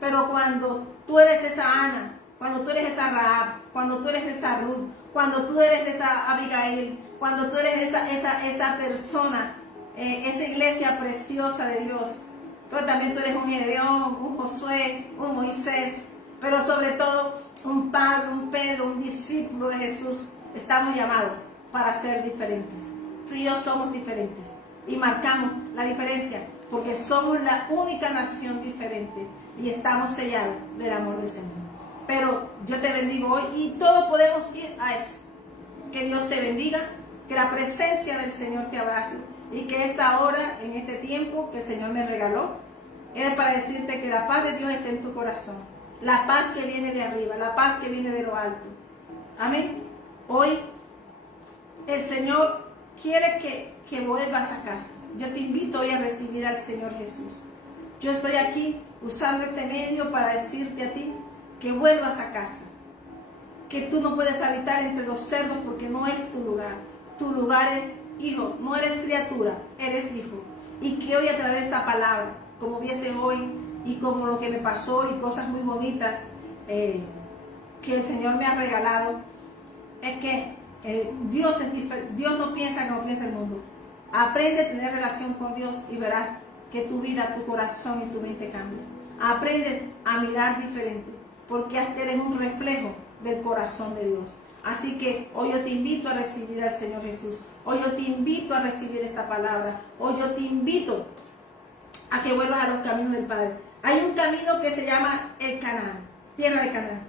Pero cuando tú eres esa Ana, cuando tú eres esa Rahab, cuando tú eres esa Ruth, cuando tú eres esa Abigail, cuando tú eres esa persona, esa iglesia preciosa de Dios, pero también tú eres un Gedeón, un Josué, un Moisés, pero sobre todo un Pablo, un Pedro, un discípulo de Jesús. Estamos llamados para ser diferentes. Tú y yo somos diferentes y marcamos la diferencia porque somos la única nación diferente y estamos sellados del amor del Señor. Pero yo te bendigo hoy y todos podemos ir a eso. Que Dios te bendiga, que la presencia del Señor te abrace y que esta hora, en este tiempo que el Señor me regaló, era para decirte que la paz de Dios esté en tu corazón. La paz que viene de arriba, la paz que viene de lo alto. Amén. Hoy el Señor quiere que vuelvas a casa. Yo te invito hoy a recibir al Señor Jesús. Yo estoy aquí usando este medio para decirte a ti que vuelvas a casa. Que tú no puedes habitar entre los cerdos porque no es tu lugar. Tu lugar es hijo, no eres criatura, eres hijo. Y que hoy a través de esta palabra, como viese hoy y como lo que me pasó y cosas muy bonitas que el Señor me ha regalado, es que Dios es diferente. Dios no piensa como piensa el mundo. Aprende a tener relación con Dios y verás que tu vida, tu corazón y tu mente cambian. Aprendes a mirar diferente porque eres un reflejo del corazón de Dios. Así que hoy yo te invito a recibir al Señor Jesús. Hoy yo te invito a recibir esta palabra. Hoy yo te invito a que vuelvas a los caminos del Padre. Hay un camino que se llama el Canaán, tierra de Canaán.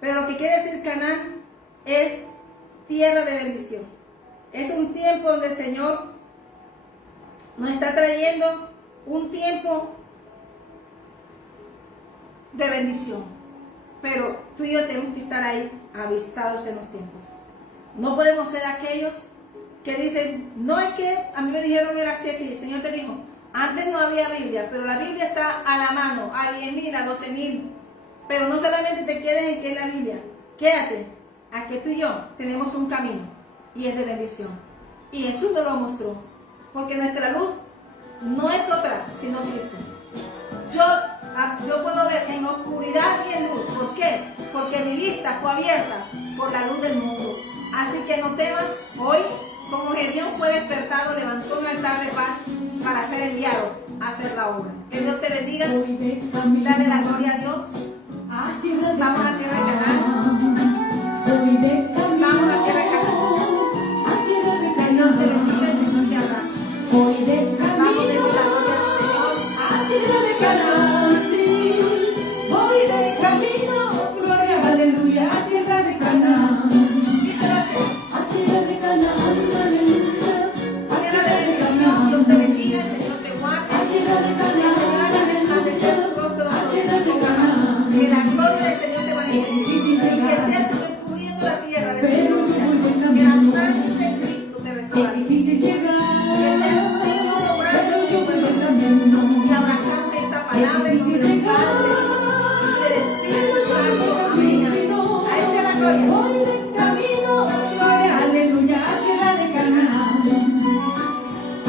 Pero lo que quiere decir Canaán es tierra de bendición. Es un tiempo donde el Señor nos está trayendo un tiempo de bendición. Pero tú y yo tenemos que estar ahí avistados en los tiempos. No podemos ser aquellos que dicen, no es que a mí me dijeron era así aquí. El Señor te dijo, antes no había Biblia, pero la Biblia está a la mano, a 10,000, a 12,000. Pero no solamente te quedes en que es la Biblia, quédate a que tú y yo tenemos un camino y es de bendición. Y Jesús nos lo mostró, porque nuestra luz no es otra sino Cristo. Yo puedo ver en oscuridad y en luz. ¿Por qué? Porque mi vista fue abierta por la luz del mundo. Así que no temas, hoy, como Gedeón fue despertado, levantó un altar de paz para ser enviado a hacer la obra. Que Dios te bendiga. Dale la gloria a Dios. Vamos a tierra de Canaán. Vamos a tierra de Canaán. Que Dios te bendiga, el Señor te abraza. Vamos de la gloria al Señor. A tierra de Canaán, sí. Voy de camino, gloria, aleluya, a tierra de Canaán. A tierra de Canaán, aleluya. A tierra de Canaán. Dios te bendiga, el Señor te guarde. A tierra de Canaán, a tierra de Canaán. Que la gloria del Señor se manifieste. Es difícil Y que llegar, seas descubriendo la tierra de pero tu yo vida. voy de Que la camino. sangre de Cristo te Es resguarde. difícil Que llegar, sea el Señor obrando pero en yo tu voy de vida. camino. Y abrazamos esta Es palabra en difícil nombre del llegar, Padre y del Espíritu Santo. Amén. A esa es la gloria. voy de camino, gloria, aleluya, a tierra de Canaán.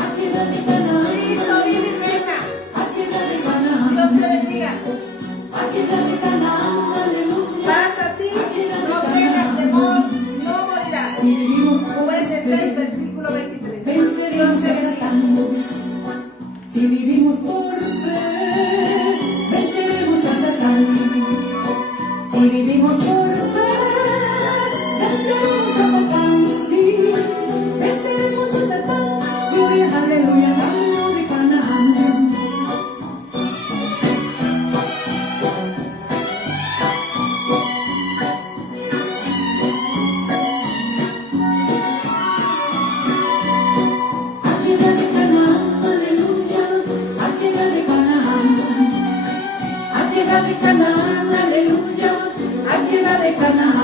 A tierra de Canaán, Cristo vive y reina. a tierra de Canaán. Dios te bendiga. A tierra de Canaán, aleluya. Paz a ti, no tengas temor, no morirás. Si vivimos por Jueces 6, fe, versículo 23. venceremos Dios te a bendiga. Satán. Si vivimos por fe, venceremos a Satán. Si vivimos por fe, venceremos a Satán. Sí, venceremos a Satán. Gloria, aleluya, camino de Canaán. A tierra de Canaán, aleluya, a tierra de Canaán. A tierra de Canaán, aleluya, a tierra de Canaán.